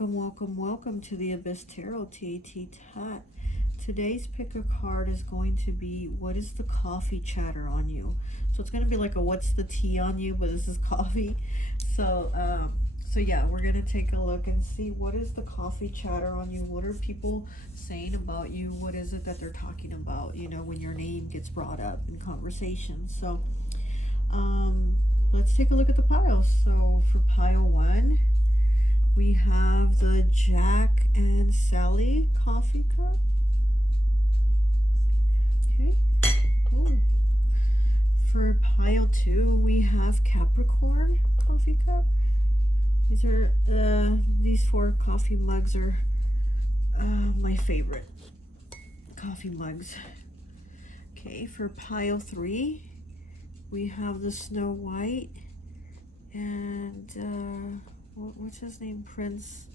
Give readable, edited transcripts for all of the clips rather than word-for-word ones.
Welcome, welcome, welcome to the Abyss Tarot T.A.T. Today's pick a card is going to be, what is the coffee chatter on you? So it's going to be like a what's the tea on you, but this is coffee. So yeah, we're going to take a look and see what is the coffee chatter on you. What are people saying about you? What is it that they're talking about, you know, when your name gets brought up in conversation? So let's take a look at the piles. So for pile 1, we have the Jack and Sally coffee cup. Okay, cool. For pile 2, we have Capricorn coffee cup. These are these 4 coffee mugs are my favorite coffee mugs. Okay, for pile 3, we have the Snow White and what's his name? Prince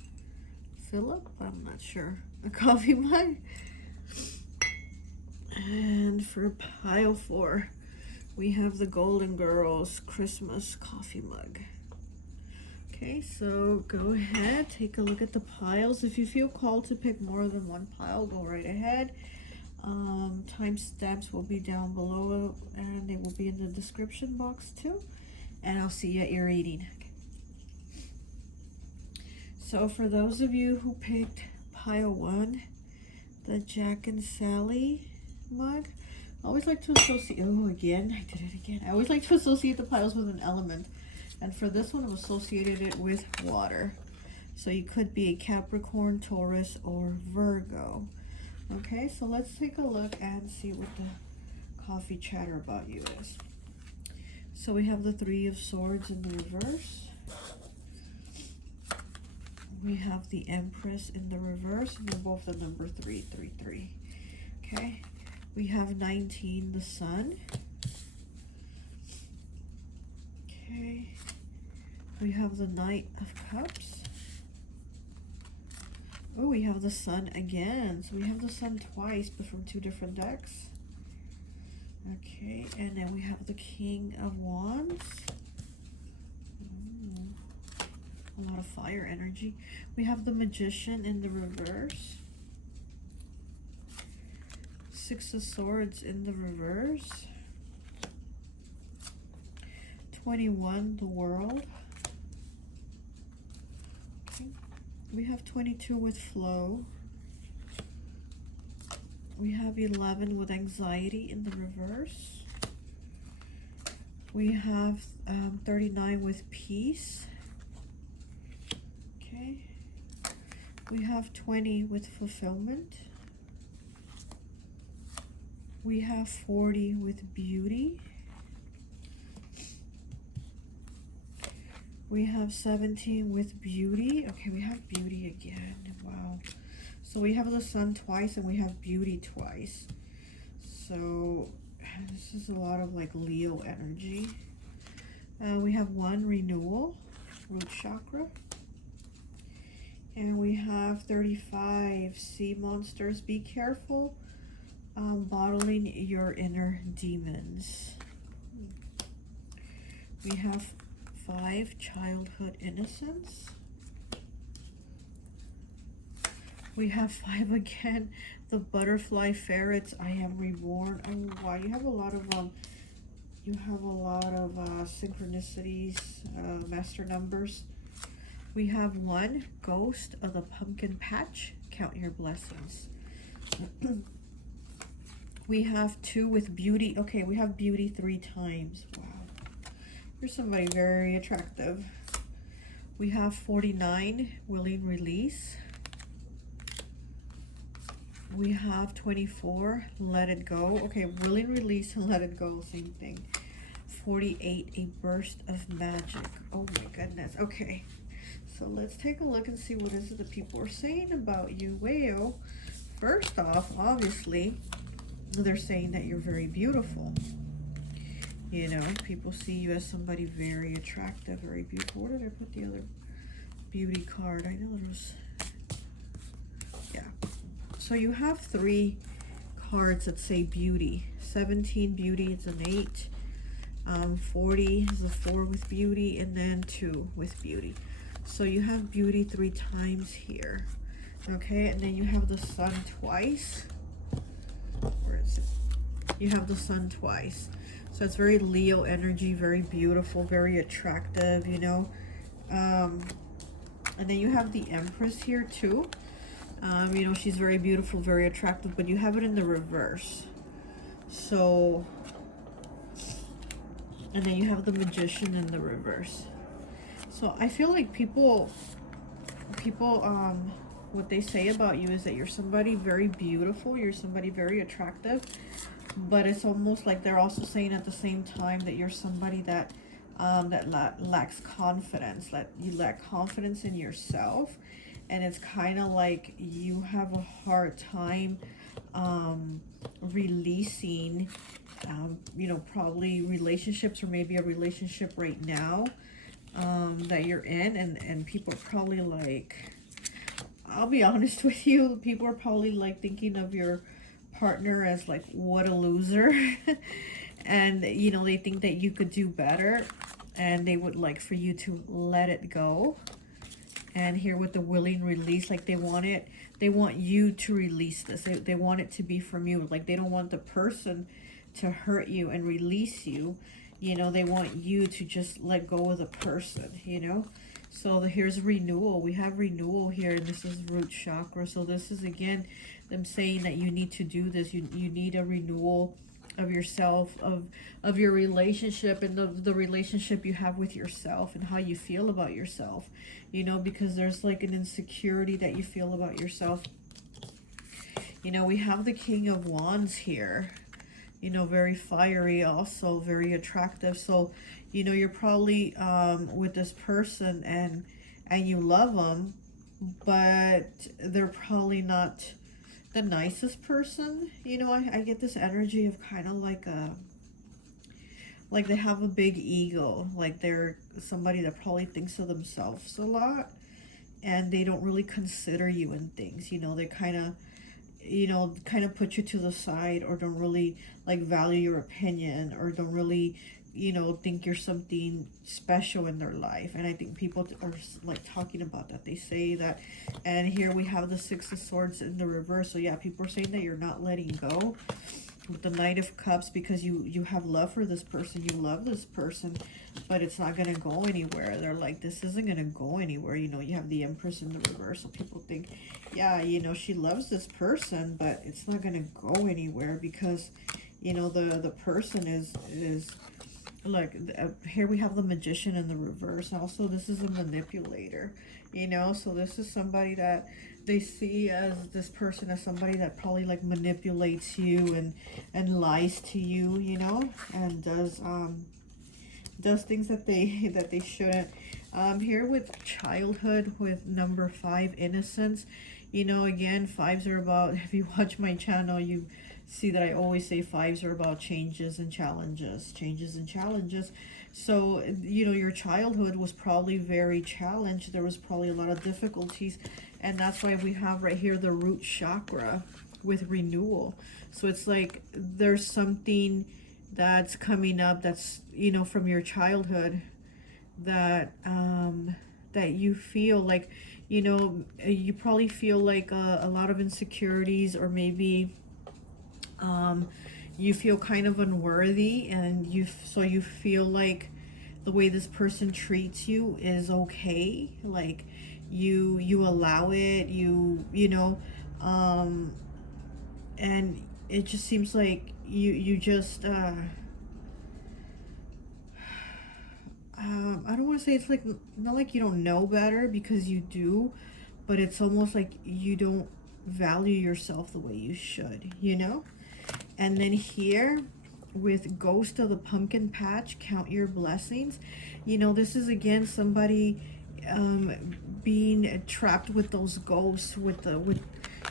Philip? I'm not sure. A coffee mug. And for pile 4, we have the Golden Girls Christmas coffee mug. Okay, so go ahead, take a look at the piles. If you feel called to pick more than one pile, go right ahead. Timestamps will be down below and they will be in the description box too. And I'll see you at your reading. So for those of you who picked pile 1, the Jack and Sally mug, I always like to associate, oh again, I did it again. I always like to associate the piles with an element. And for this one, I've associated it with water. So you could be a Capricorn, Taurus, or Virgo. Okay, so let's take a look and see what the coffee chatter about you is. So we have the 3 of Swords in the reverse. We have the Empress in the reverse, and they're both the number 333. Okay, we have 19, the Sun. Okay, we have the Knight of Cups. Oh, we have the Sun again. So we have the Sun twice, but from 2 different decks. Okay, and then we have the King of Wands. A lot of fire energy. We have the Magician in the reverse. 6 of Swords in the reverse. 21, the World. Okay. We have 22 with Flow. We have 11 with Anxiety in the reverse. We have 39 with Peace. Okay. We have 20 with Fulfillment. We have 40 with Beauty. We have 17 with Beauty. Okay, we have Beauty again. Wow. So we have the Sun twice and we have Beauty twice. So this is a lot of like Leo energy. We have 1 Renewal, Root Chakra. And we have 35 Sea Monsters. Be careful bottling your inner demons. We have 5 Childhood Innocence. We have 5 again, the Butterfly Ferrets. I Am Reborn. Oh wow, you have a lot of synchronicities, master numbers. We have 1 Ghost of the Pumpkin Patch. Count your blessings. We have 2 with Beauty. Okay, we have Beauty 3 times. Wow. You're somebody very attractive. We have 49, Willing Release. We have 24, Let It Go. Okay, Willing Release and Let It Go, same thing. 48, A Burst of Magic. Oh my goodness. Okay, so let's take a look and see what is it that people are saying about you. Well, first off, obviously, they're saying that you're very beautiful. You know, people see you as somebody very attractive, very beautiful. Where did I put the other beauty card? I know there was, yeah. So you have 3 cards that say beauty. 17 beauty, it's an 8. 40 is a 4 with beauty, and then 2 with beauty. So you have beauty 3 times here. Okay, and then you have the sun twice. Where is it? You have the sun twice. So it's very Leo energy, very beautiful, very attractive, you know. And then you have the Empress here too. You know, she's very beautiful, very attractive, but you have it in the reverse. So, and then you have the Magician in the reverse. So I feel like people, what they say about you is that you're somebody very beautiful, you're somebody very attractive, but it's almost like they're also saying at the same time that you're somebody that lacks confidence, that you lack confidence in yourself, and it's kind of like you have a hard time releasing, you know, probably relationships, or maybe a relationship right now that you're in, and people are probably like, I'll be honest with you, people are probably like thinking of your partner as like, what a loser. And you know, they think that you could do better, and they would like for you to let it go. And here with the willing release, like they want you to release this. They want it to be from you. Like they don't want the person to hurt you and release you. You know, they want you to just let go of the person, you know. So here's renewal. We have renewal here, and this is root chakra. So this is again them saying that you need to do this. You need a renewal of yourself, of your relationship, and the relationship you have with yourself, and how you feel about yourself, you know, because there's like an insecurity that you feel about yourself. You know, we have the King of Wands here, you know, very fiery, also very attractive. So you know, you're probably with this person, and you love them, but they're probably not the nicest person. You know, I get this energy of kind of like they have a big ego, like they're somebody that probably thinks of themselves a lot, and they don't really consider you in things. You know, they kind of, you know, put you to the side, or don't really like value your opinion, or don't really, you know, think you're something special in their life. And I think people are like talking about that. They say that. And here we have the Six of Swords in the reverse. So yeah, people are saying that you're not letting go with the Knight of Cups, because you have love for this person. You love this person, but it's not going to go anywhere. They're like, this isn't going to go anywhere. You know, you have the Empress in the reverse. So people think, yeah, you know, she loves this person, but it's not going to go anywhere, because, you know, the person is like, here we have the Magician in the reverse. Also, this is a manipulator, you know. So this is somebody that they see as this person as somebody that probably like manipulates you and lies to you, you know, and does things that they shouldn't. Here with childhood, with number 5, innocence, you know, again, 5s are about, if you watch my channel, you see that I always say 5s are about changes and challenges, So, you know, your childhood was probably very challenged. There was probably a lot of difficulties, and that's why we have right here the root chakra with renewal. So it's like there's something that's coming up that's, you know, from your childhood, that that you feel like, you know, you probably feel like a lot of insecurities, or maybe you feel kind of unworthy, and you feel like the way this person treats you is okay, like you allow it, you know, and it just seems like you just I don't want to say, it's like not like you don't know better, because you do, but it's almost like you don't value yourself the way you should, you know. And then here with Ghost of the Pumpkin Patch, count your blessings. You know, this is again somebody being trapped with those ghosts, with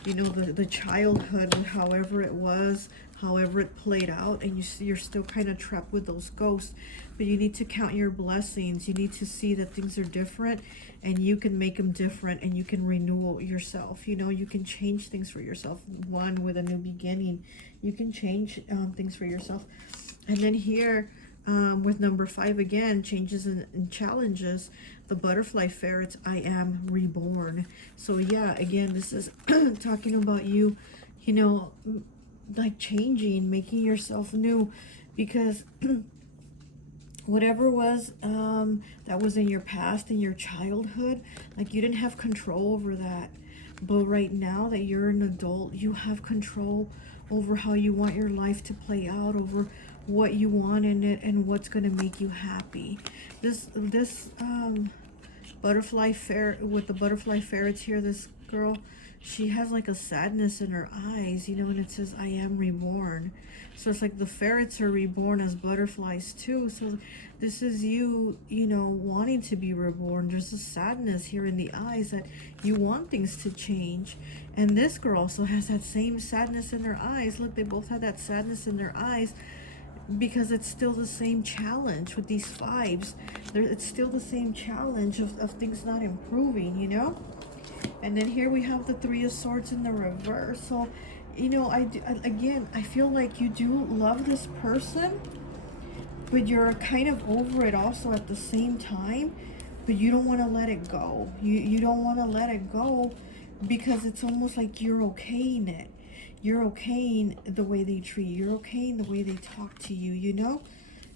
you know, the childhood, however it was, however it played out, and you're still kind of trapped with those ghosts. But you need to count your blessings. You need to see that things are different, and you can make them different, and you can renew yourself. You know, you can change things for yourself. One, with a new beginning, you can change things for yourself. And then here With number 5 again, changes and challenges. The butterfly ferrets, I am reborn. So yeah, again, this is talking about you, you know, like changing, making yourself new, because whatever was that was in your past, in your childhood, like you didn't have control over that. But right now that you're an adult, you have control over how you want your life to play out, over what you want in it, and what's going to make you happy. This butterfly ferret, with the butterfly ferrets here, this girl, she has like a sadness in her eyes, you know, and it says, I am reborn. So it's like the ferrets are reborn as butterflies too. So this is you, you know, wanting to be reborn. There's a sadness here in the eyes that you want things to change. And this girl also has that same sadness in her eyes. Look, they both have that sadness in their eyes, because it's still the same challenge with these 5s. It's still the same challenge of things not improving, you know. And then here we have the 3 of Swords in the reverse. So, you know, again, I feel like you do love this person, but you're kind of over it also at the same time, but you don't want to let it go. You don't want to let it go, because it's almost like you're okaying it. You're okaying the way they treat you. You're okaying the way they talk to you, you know?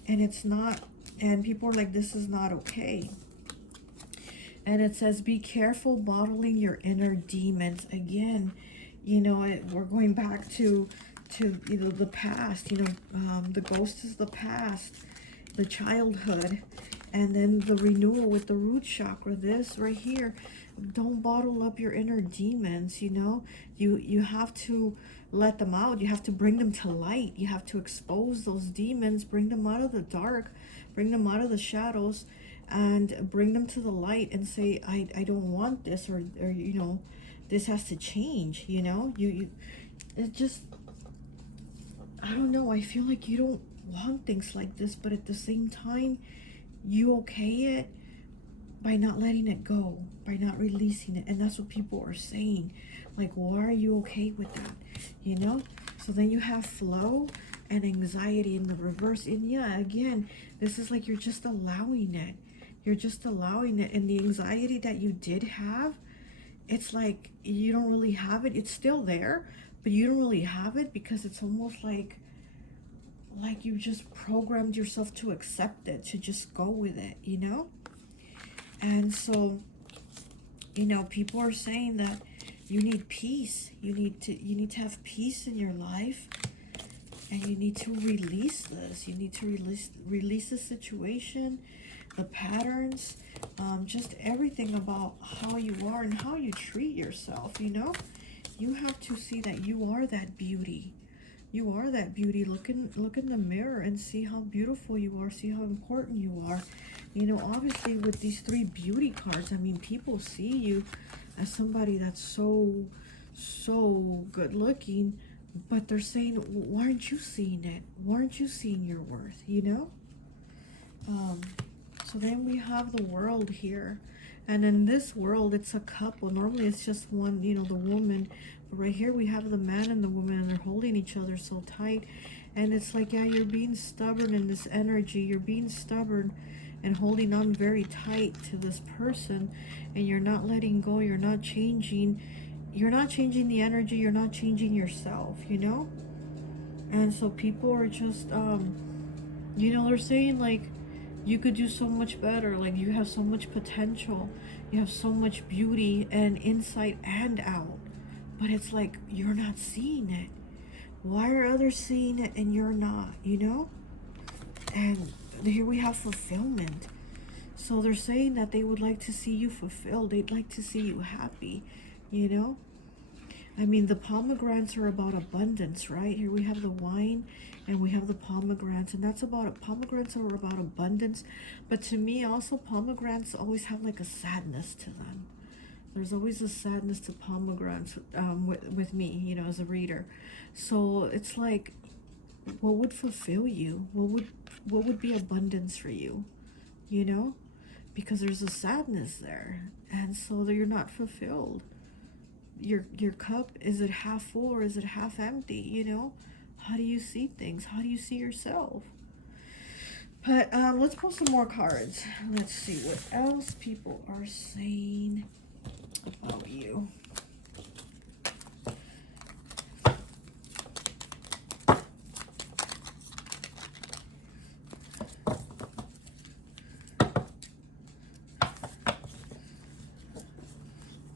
And it's not, and people are like, this is not okay. And it says, be careful bottling your inner demons. Again, you know, we're going back to you know, the past. You know, the ghost is the past, the childhood, and then the renewal with the root chakra. This right here, don't bottle up your inner demons. You know, you have to let them out. You have to bring them to light. You have to expose those demons, bring them out of the dark, bring them out of the shadows, and bring them to the light and say, I don't want this, or you know, this has to change. You know, it just, I don't know, I feel like you don't want things like this, but at the same time you okay it by not letting it go, by not releasing it. And that's what people are saying, like, why are you okay with that, you know? So then you have flow and anxiety in the reverse. And yeah, again, this is like you're just allowing it. You're just allowing it. And the anxiety that you did have, it's like you don't really have it. It's still there, but you don't really have it, because it's almost like you just programmed yourself to accept it, to just go with it, you know? And so, you know, people are saying that you need peace. You need to have peace in your life, and you need to release this. You need to release the situation, the patterns, just everything about how you are and how you treat yourself, you know? You have to see that you are that beauty. You are that beauty. Look in the mirror and see how beautiful you are. See how important you are. You know, obviously with these 3 beauty cards, I mean, people see you as somebody that's so good looking, but they're saying, why aren't you seeing it? Why aren't you seeing your worth, you know? So then we have the World here. And in this world, it's a couple. Normally it's just one, you know, the woman. But right here we have the man and the woman, and they're holding each other so tight. And it's like, yeah, you're being stubborn in this energy. You're being stubborn and holding on very tight to this person. And you're not letting go. You're not changing. You're not changing the energy. You're not changing yourself, you know? And so people are just, you know, they're saying like, you could do so much better. Like, you have so much potential. You have so much beauty and insight and out. But it's like, you're not seeing it. Why are others seeing it and you're not, you know? And here we have fulfillment. So they're saying that they would like to see you fulfilled. They'd like to see you happy, you know? I mean, the pomegranates are about abundance, right? Here we have the wine and we have the pomegranates, and that's about, pomegranates are about abundance. But to me also, pomegranates always have like a sadness to them. There's always a sadness to pomegranates with me, you know, as a reader. So it's like, what would fulfill you? What would be abundance for you, you know? Because there's a sadness there, and so you're not fulfilled. Your cup, is it half full or is it half empty, you know? How do you see things? How do you see yourself? But let's pull some more cards. Let's see what else people are saying about you.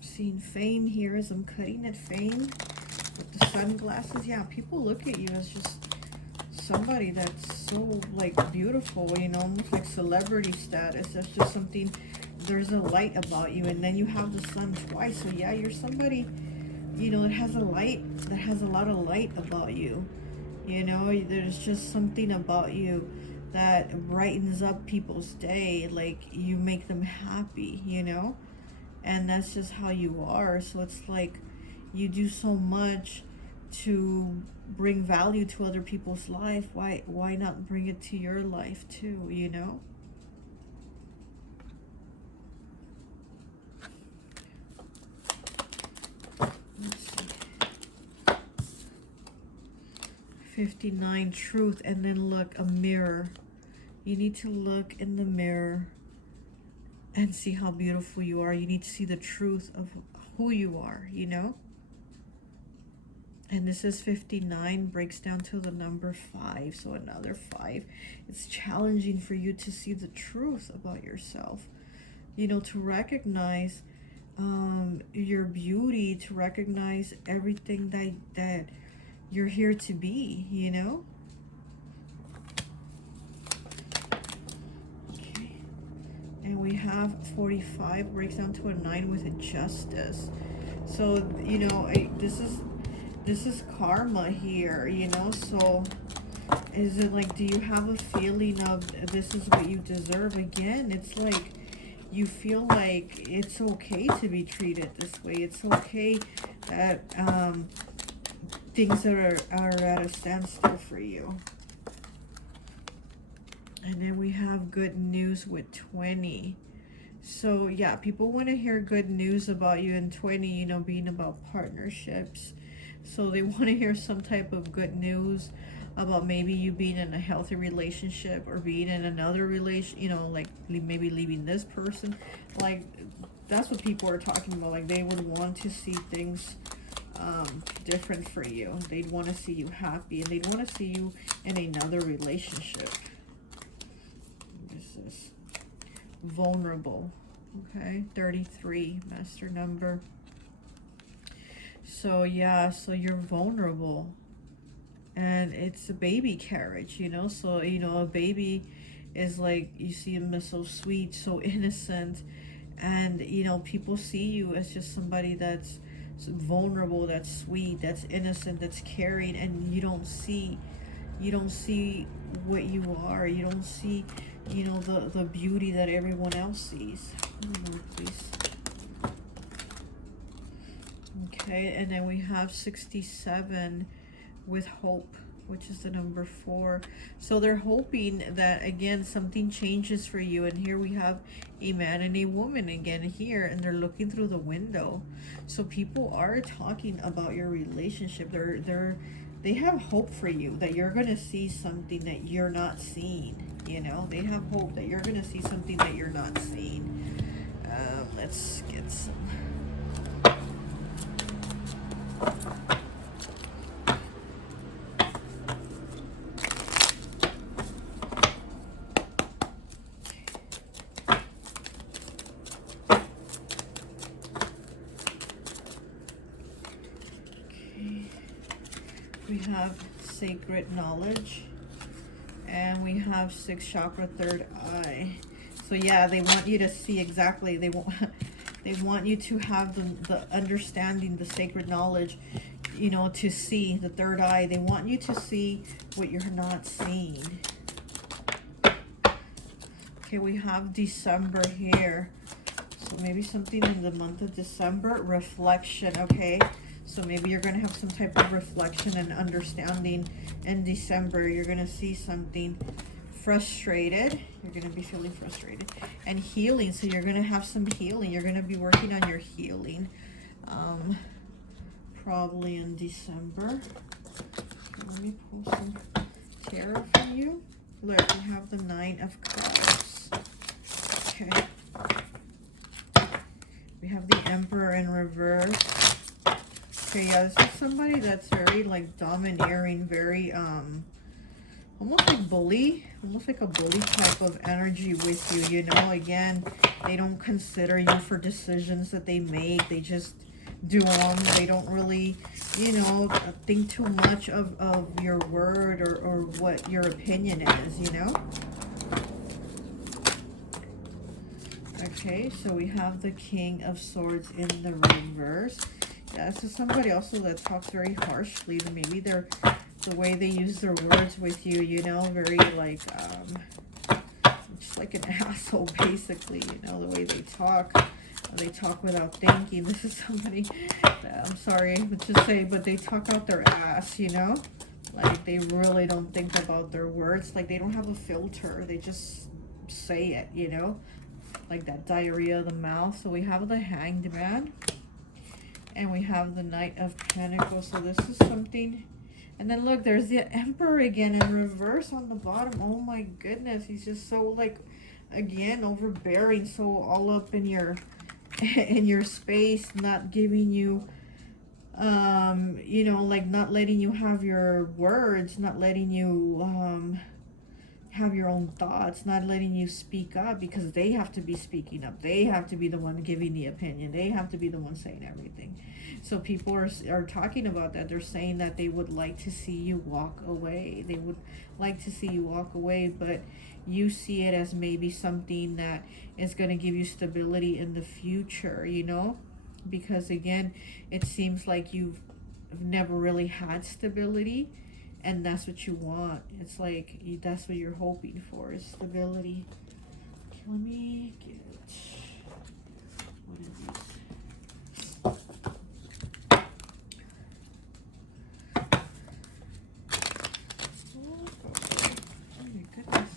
Seeing fame here as I'm cutting at fame with the sunglasses. Yeah, people look at you as just somebody that's so like beautiful, you know, almost like celebrity status. That's just something, there's a light about you. And then you have the sun twice, so yeah, you're somebody, you know, that has a light, that has a lot of light about you. You know, there's just something about you that brightens up people's day, like you make them happy, you know, and that's just how you are. So it's like you do so much to bring value to other people's life. Why not bring it to your life too, you know? Let's see. 59, truth, and then look, a mirror. You need to look in the mirror and see how beautiful you are. You need to see the truth of who you are, you know? And this is 59, breaks down to the number 5, so another 5. It's challenging for you to see the truth about yourself, you know, to recognize your beauty, to recognize everything that you're here to be, you know? Okay. And we have 45, breaks down to a 9 with a justice. So, you know, this is karma here, you know? So is it like, do you have a feeling of this is what you deserve? Again, it's like you feel like it's okay to be treated this way. It's okay that things are at a standstill for you. And then we have good news with 20. So yeah, people want to hear good news about you in 20, you know, being about partnerships. So they want to hear some type of good news about maybe you being in a healthy relationship or being in another relation, you know, like maybe leaving this person. Like that's what people are talking about. Like they would want to see things different for you. They'd want to see you happy, and they'd want to see you in another relationship. This is vulnerable. Okay, 33, master number. So yeah, so you're vulnerable, and it's a baby carriage, you know. So you know, a baby is like, you see him as so sweet, so innocent, and you know, people see you as just somebody that's vulnerable, that's sweet, that's innocent, that's caring, and you don't see what you are. You don't see, you know, the beauty that everyone else sees. More, please. Okay, and then we have 67 with hope, which is the number 4. So they're hoping that, again, something changes for you. And here we have a man and a woman again here, and they're looking through the window. So people are talking about your relationship. They have hope for you, that you're going to see something that you're not seeing, you know. They have hope that you're going to see something that you're not seeing. Let's get some. We have sacred knowledge, and we have 6th chakra, 3rd eye. So yeah, they want you to see exactly, they want you to have the understanding, the sacred knowledge, you know, to see the 3rd eye. They want you to see what you're not seeing. Okay, we have December here. So maybe something in the month of December, reflection, okay? So maybe you're going to have some type of reflection and understanding in December. You're going to see something. Frustrated. You're going to be feeling frustrated. And healing. So you're going to have some healing. You're going to be working on your healing. Probably in December. Okay, let me pull some tarot for you. Look, we have the 9 of Cups. Okay. We have the Emperor in reverse. Okay, yeah, this is somebody that's very, like, domineering, very, almost like bully, almost like a bully type of energy with you, you know? Again, they don't consider you for decisions that they make. They just do them. They don't really, you know, think too much of your word or what your opinion is, you know? Okay, so we have the King of Swords in the reverse. Yeah, this is somebody also that talks very harshly. Maybe they're, the way they use their words with you, you know, very like, just like an asshole, basically, you know, the way they talk without thinking. This is somebody that, I'm sorry to say, but they talk out their ass, you know, like they really don't think about their words. Like they don't have a filter. They just say it, you know, like that diarrhea of the mouth. So we have the Hanged Man and we have the Knight of Pentacles. So this is something. And then look, there's the Emperor again in reverse on the bottom. Oh my goodness, he's just so, like, again, overbearing, so all up in your space, not giving you, you know, like not letting you have your words, not letting you have your own thoughts, not letting you speak up, because they have to be speaking up. They have to be the one giving the opinion. They have to be the one saying everything. So people are talking about that. They're saying that they would like to see you walk away. They would like to see you walk away, but you see it as maybe something that is going to give you stability in the future, you know? Because again, it seems like you've never really had stability. And that's what you want. It's like, that's what you're hoping for, is stability. Okay, let me get, what is this? Oh my goodness.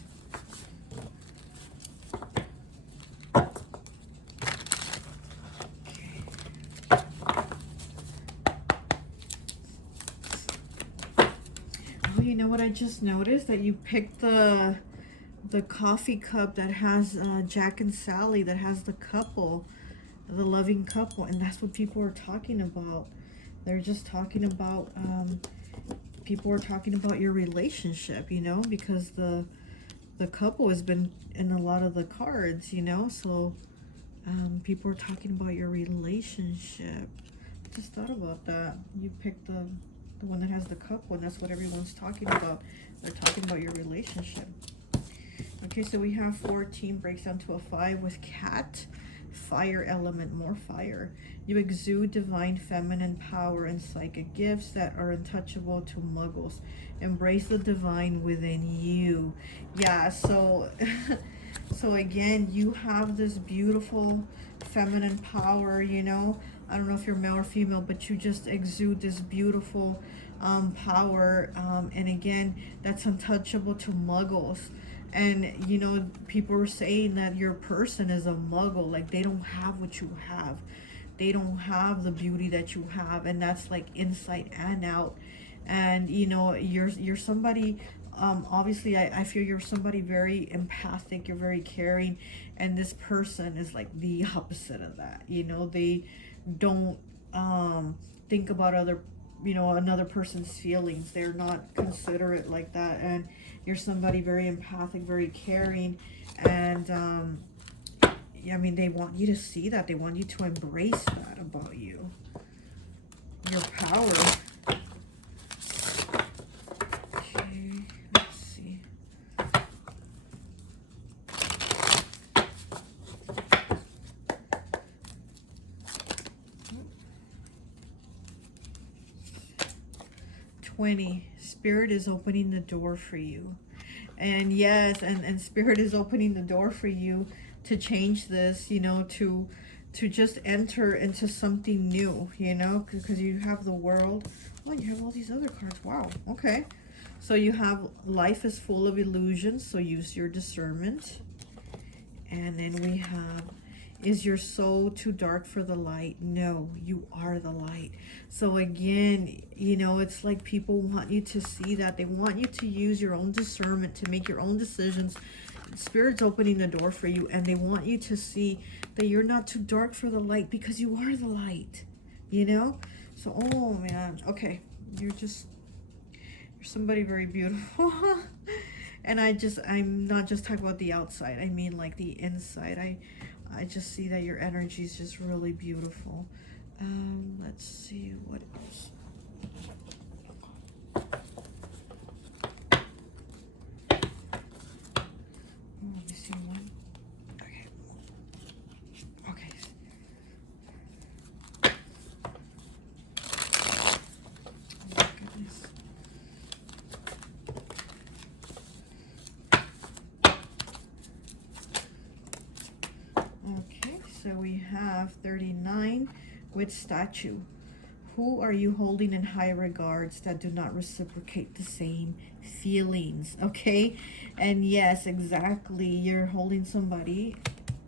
You know what I just noticed? That you picked the coffee cup that has Jack and Sally, that has the couple, the loving couple, and that's what people are talking about. They're just talking about, people are talking about your relationship, you know, because the couple has been in a lot of the cards, you know, so people are talking about your relationship. I just thought about that. You picked the one that has the couple, and that's what everyone's talking about. They're talking about your relationship. Okay, so we have 14 breaks down to a 5 with Cat. Fire element, more fire. You exude divine feminine power and psychic gifts that are untouchable to muggles. Embrace the divine within you. Yeah, so so again, you have this beautiful feminine power, you know. I don't know if you're male or female, but you just exude this beautiful power, and again, that's untouchable to muggles. And you know, people are saying that your person is a muggle, like they don't have what you have, they don't have the beauty that you have, and that's like inside and out. And you know, you're somebody, obviously I feel you're somebody very empathic, you're very caring, and this person is like the opposite of that. You know, they don't think about other, you know, another person's feelings. They're not considerate like that. And you're somebody very empathic, very caring, and I mean, they want you to see that. They want you to embrace that about you, your power. Okay, let's see. Spirit is opening the door for you. And yes, and Spirit is opening the door for you to change this, you know, to just enter into something new, you know, because you have the World. Oh, you have all these other cards. Wow. Okay. So you have life is full of illusions, so use your discernment. And then we have Is your soul too dark for the light? No, you are the light. So again, you know, it's like people want you to see that. They want you to use your own discernment to make your own decisions. Spirit's opening the door for you, and they want you to see that you're not too dark for the light, because you are the light, you know? So, oh man, okay, you're somebody very beautiful. And I'm not just talking about the outside, I mean like the inside. I just see that your energy is just really beautiful. Let's see what else. Let me see one. Okay. Okay. Oh my goodness. Okay, so we have 39 with statue. Who are you holding in high regards that do not reciprocate the same feelings? Okay, and yes, exactly, you're holding somebody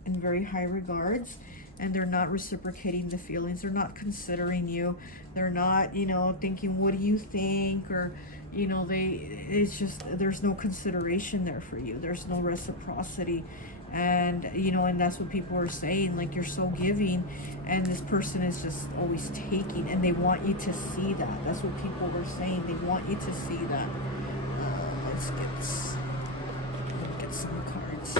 in very high regards, and they're not reciprocating the feelings. They're not considering you. They're not, you know, thinking, what do you think? Or, you know, it's just, there's no consideration there for you. There's no reciprocity. And, you know, and that's what people are saying, like, you're so giving, and this person is just always taking, and they want you to see that. That's what people were saying. They want you to see that. Let's get some cards.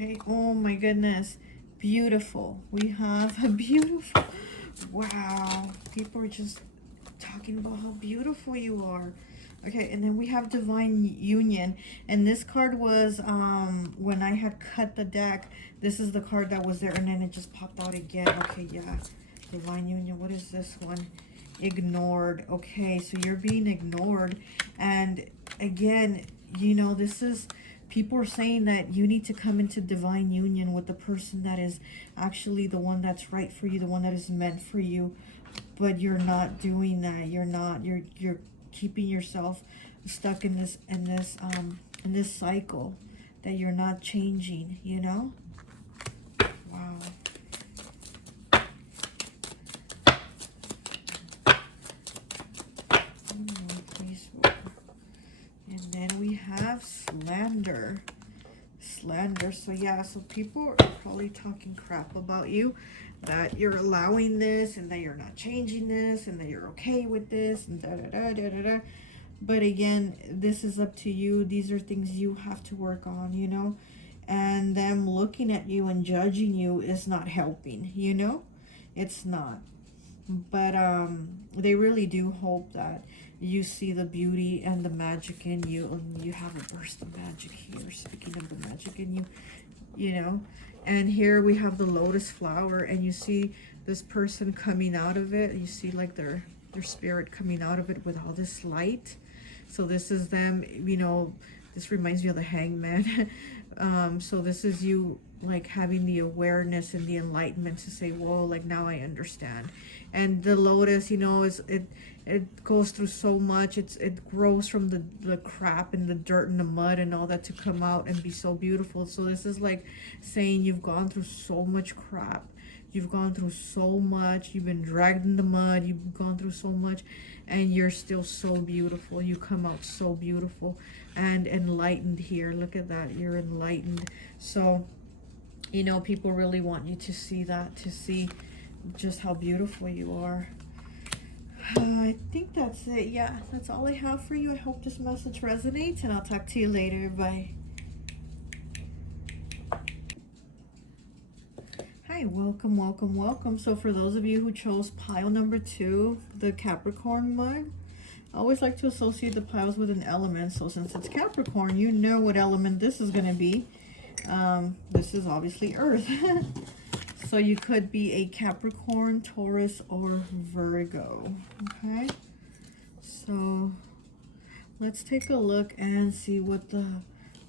Okay, oh my goodness, beautiful. We have a beautiful, wow, people are just talking about how beautiful you are. Okay, and then we have divine union, and this card was when I had cut the deck, this is the card that was there, and then it just popped out again. Okay, yeah, divine union. What is this one? Ignored. Okay, so you're being ignored, and again, you know, this is, people are saying that you need to come into divine union with the person that is actually the one that's right for you, the one that is meant for you, but you're not doing that. You're keeping yourself stuck in this cycle that you're not changing, you know? Wow. Please. And then we have slander. So yeah, so people are probably talking crap about you, that you're allowing this, and that you're not changing this, and that you're okay with this, and da da da da da da. But again, this is up to you. These are things you have to work on, you know? And them looking at you and judging you is not helping, you know? It's not. But they really do hope that you see the beauty and the magic in you, and you have a burst of magic here. Speaking of the magic in you, you know, and here we have the lotus flower, and you see this person coming out of it. You see like their spirit coming out of it with all this light. So this is them, you know, this reminds me of the hangman. So this is you like having the awareness and the enlightenment to say, whoa, like now I understand. And the lotus, you know, it goes through so much. It grows from the crap and the dirt and the mud and all that to come out and be so beautiful. So this is like saying you've gone through so much crap. You've gone through so much. You've been dragged in the mud. You've gone through so much, and you're still so beautiful. You come out so beautiful and enlightened here. Look at that. You're enlightened. So, you know, people really want you to see that, to see just how beautiful you are. I think that's it. Yeah, that's all I have for you. I hope this message resonates, and I'll talk to you later. Bye. Hi, welcome. So for those of you who chose pile number 2, the Capricorn mug, I always like to associate the piles with an element. So since it's Capricorn, you know what element this is going to be. This is obviously Earth. So you could be a Capricorn, Taurus, or Virgo. Okay. So Let's take a look and see what the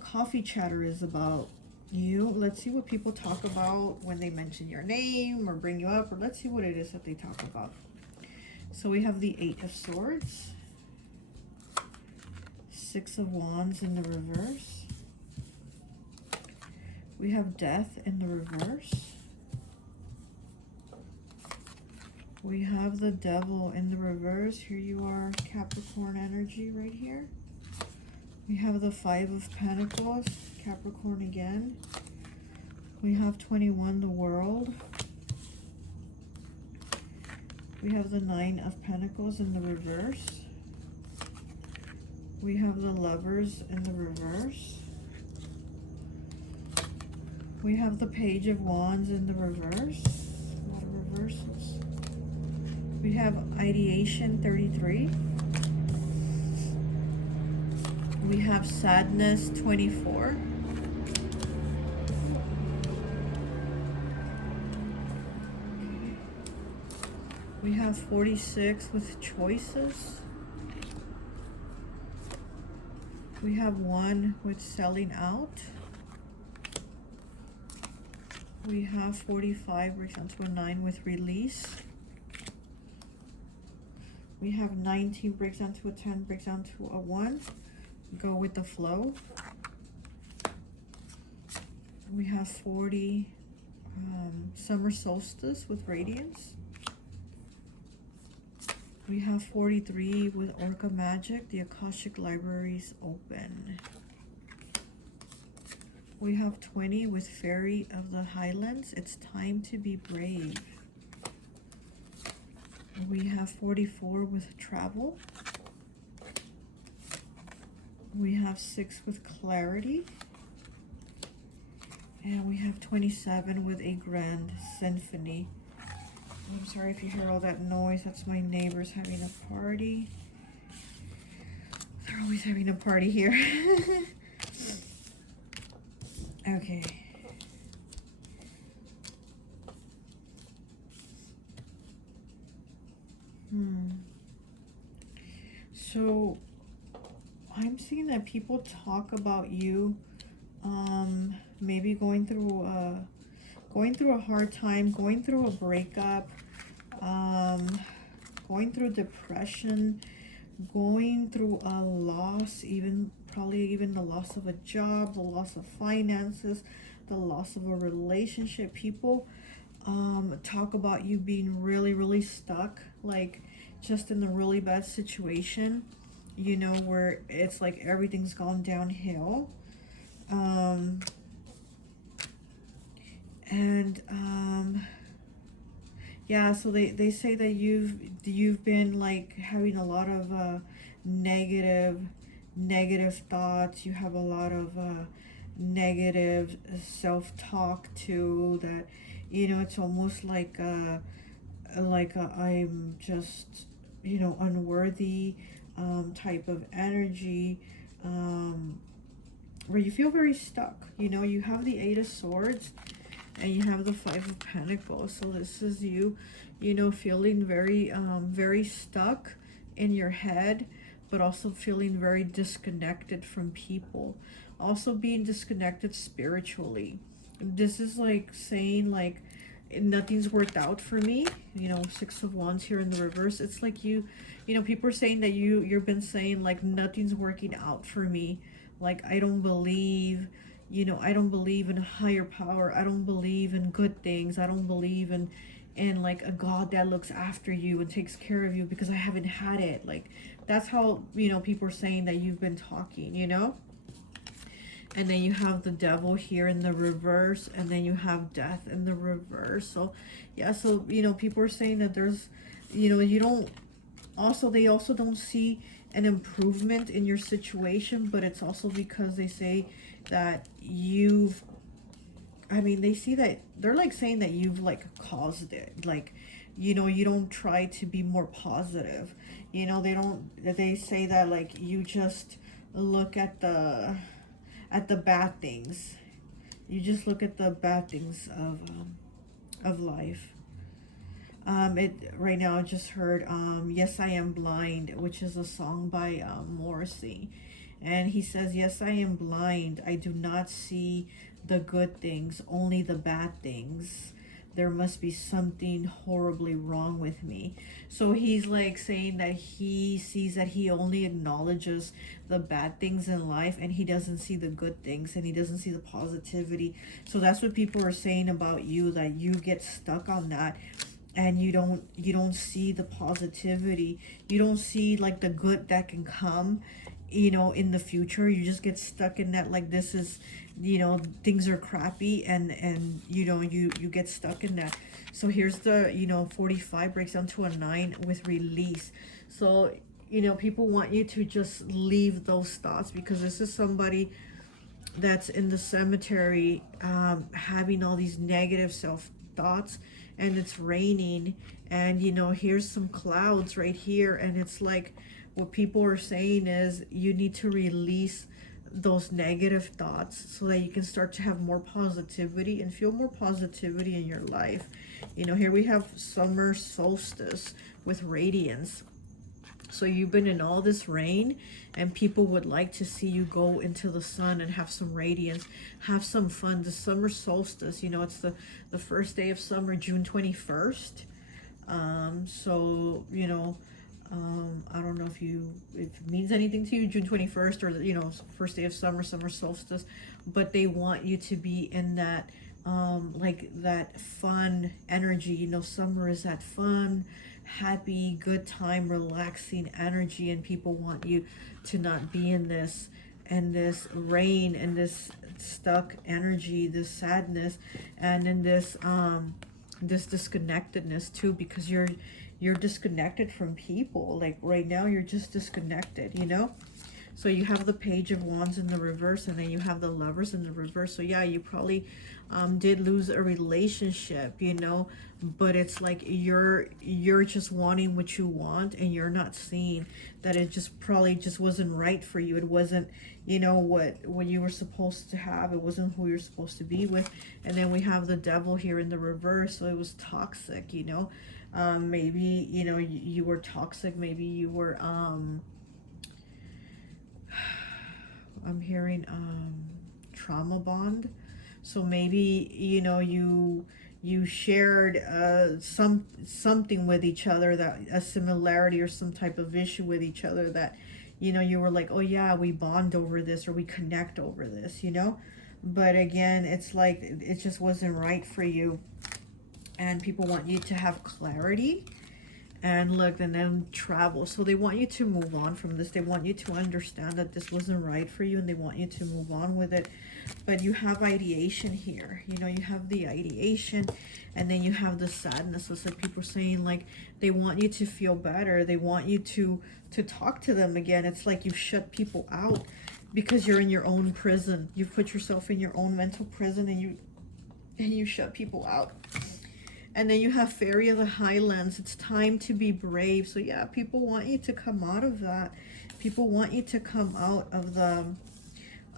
coffee chatter is about you. Let's see what people talk about when they mention your name or bring you up, or let's see what it is that they talk about. So we have the 8 of Swords, 6 of Wands in the reverse. We have Death in the reverse. We have the Devil in the reverse. Here you are, Capricorn energy right here. We have the 5 of Pentacles, Capricorn again. We have 21, the World. We have the 9 of Pentacles in the reverse. We have the Lovers in the reverse. We have the Page of Wands in the reverse. A lot of reverses. We have Ideation 33. We have Sadness 24. We have 46 with Choices. We have 1 with Selling Out. We have 45 breaks down to a 9 with Release. We have 19 breaks down to a 10, breaks down to a 1. Go with the flow. We have 40 Summer Solstice with Radiance. We have 43 with Orca Magic. The Akashic Libraries open. We have 20 with Fairy of the Highlands. It's time to be brave. We have 44 with Travel. We have 6 with Clarity. And we have 27 with A Grand Symphony. I'm sorry if you hear all that noise. That's my neighbors having a party. They're always having a party here. Okay. So I'm seeing that people talk about you maybe going through a hard time, going through a breakup, going through depression, going through a loss, probably even the loss of a job, the loss of finances, the loss of a relationship. People talk about you being really, really stuck, like just in a really bad situation, you know, where it's like everything's gone downhill. Yeah, so they say that you've been like having a lot of negative thoughts. You have a lot of negative self-talk too, that, you know, it's almost like I'm just, you know, unworthy type of energy, where you feel very stuck. You know, you have the 8 of Swords and you have the 5 of Pentacles. So this is you, you know, feeling very, very stuck in your head, but also feeling very disconnected from people. Also being disconnected spiritually. This is like saying like, nothing's worked out for me. You know, 6 of Wands here in the reverse. It's like you know, people are saying that you've been saying like, nothing's working out for me. Like, I don't believe, you know, I don't believe in a higher power. I don't believe in good things. I don't believe in like a God that looks after you and takes care of you, because I haven't had it. Like, that's how, you know, people are saying that you've been talking, you know. And then you have the Devil here in the reverse, and then you have Death in the reverse. So yeah, so, you know, people are saying that there's, you know, you don't, also, they also don't see an improvement in your situation, but it's also because they say that you've, I mean, they see that, they're like saying that you've like caused it. Like, you know, you don't try to be more positive. You know, they say that like you just look at the bad things. You just look at the bad things of life. Right now I just heard Yes I Am Blind, which is a song by Morrissey. And he says, yes, I am blind. I do not see the good things, only the bad things. There must be something horribly wrong with me. So he's like saying that he sees that he only acknowledges the bad things in life, and he doesn't see the good things, and he doesn't see the positivity. So that's what people are saying about you, that you get stuck on that, and you don't see the positivity. You don't see like the good that can come, in the future. You just get stuck in that, like, this is, things are crappy, and you get stuck in that. So here's the, 45 breaks down to a 9 with release. So people want you to just leave those thoughts, because this is somebody that's in the cemetery, having all these negative self thoughts, and it's raining, and here's some clouds right here, and it's like, what people are saying is you need to release those negative thoughts so that you can start to have more positivity and feel more positivity in your life. Here we have summer solstice with radiance. So you've been in all this rain, and people would like to see you go into the sun and have some radiance, have some fun. The summer solstice, it's the first day of summer, June 21st. So, I don't know if it means anything to you, June 21st, or, first day of summer, summer solstice, but they want you to be in that, like that fun energy. Summer is that fun, happy, good time, relaxing energy, and people want you to not be in this, and this rain, and this stuck energy, this sadness, and in this disconnectedness too, because you're disconnected from people. Like right now you're just disconnected. So you have the Page of Wands in the reverse, and then you have the Lovers in the reverse. So yeah, you probably did lose a relationship, but it's like you're just wanting what you want, and you're not seeing that it just probably just wasn't right for you. It wasn't, what you were supposed to have. It wasn't who you're supposed to be with. And then we have the Devil here in the reverse, so it was toxic. Maybe you were toxic. Maybe you were I'm hearing trauma bond. So maybe you shared something with each other, that a similarity or some type of issue with each other, that you were like, oh yeah, we bond over this, or we connect over this. But again, it's like it just wasn't right for you, and people want you to have clarity. And look, and then travel. So they want you to move on from this. They want you to understand that this wasn't right for you, and they want you to move on with it. But you have ideation here. You have the ideation, and then you have the sadness. So it's like people saying, like, they want you to feel better. They want you to talk to them again. It's like you've shut people out because you're in your own prison. You've put yourself in your own mental prison, and you shut people out. And then you have Fairy of the Highlands. It's time to be brave. So yeah, people want you to come out of that. People want you to come out of the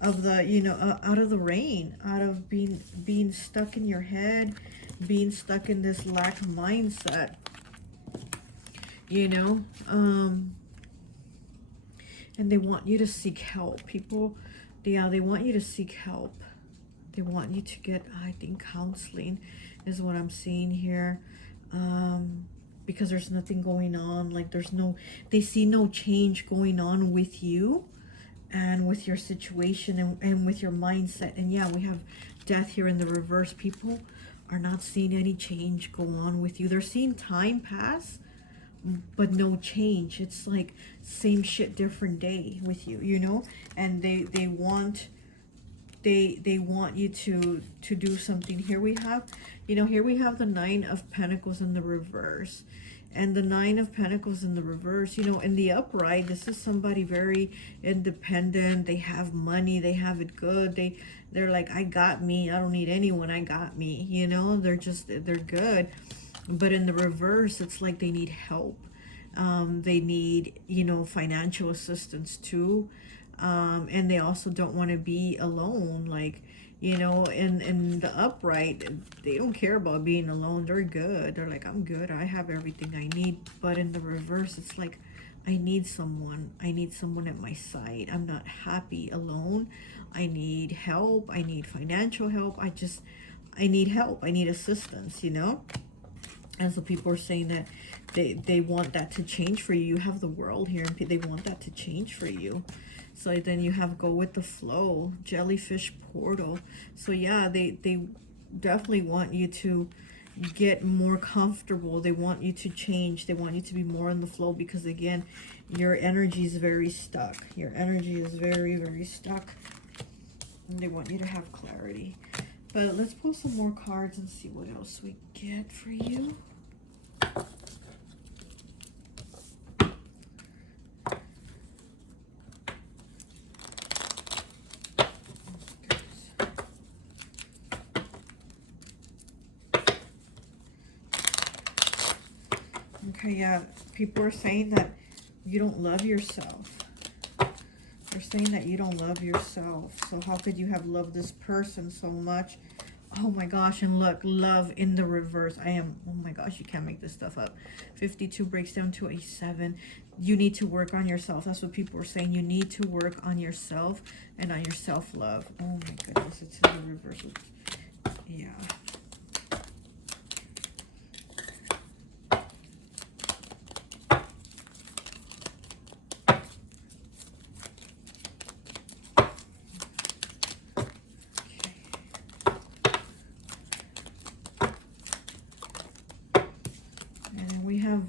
out of the rain, out of being stuck in your head, being stuck in this lack mindset. And they want you to seek help. People, yeah, they want you to seek help. They want you to get, I think, counseling is what I'm seeing here, because there's nothing going on. Like they see no change going on with you and with your situation, and with your mindset. And yeah, we have Death here in the reverse. People are not seeing any change go on with you. They're seeing time pass, but no change. It's like same shit, different day with you, and they want you to do something. Here we have the Nine of Pentacles in the reverse, and the Nine of Pentacles in the reverse, in the upright, this is somebody very independent. They have money, they have it good, they're like, I got me, I don't need anyone, I got me, they're good. But in the reverse, it's like they need help. They need, financial assistance too. And they also don't want to be alone. Like, You know, in the upright, they don't care about being alone. They're good. They're like, I'm good. I have everything I need. But in the reverse, it's like, I need someone. I need someone at my side. I'm not happy alone. I need help. I need financial help. I need help. I need assistance, you know? And so people are saying that they want that to change for you. You have the world here, and they want that to change for you. So then you have go with the flow, jellyfish portal. So yeah, they definitely want you to get more comfortable. They want you to change. They want you to be more in the flow, because again, your energy is very stuck. Your energy is very, very stuck. And they want you to have clarity. But let's pull some more cards and see what else we get for you. Okay, yeah, people are saying that you don't love yourself. They're saying that you don't love yourself. So how could you have loved this person so much? Oh my gosh, and look, love in the reverse. Oh my gosh, you can't make this stuff up. 52 breaks down to a 7. You need to work on yourself. That's what people are saying. You need to work on yourself and on your self-love. Oh my goodness, it's in the reverse. Yeah.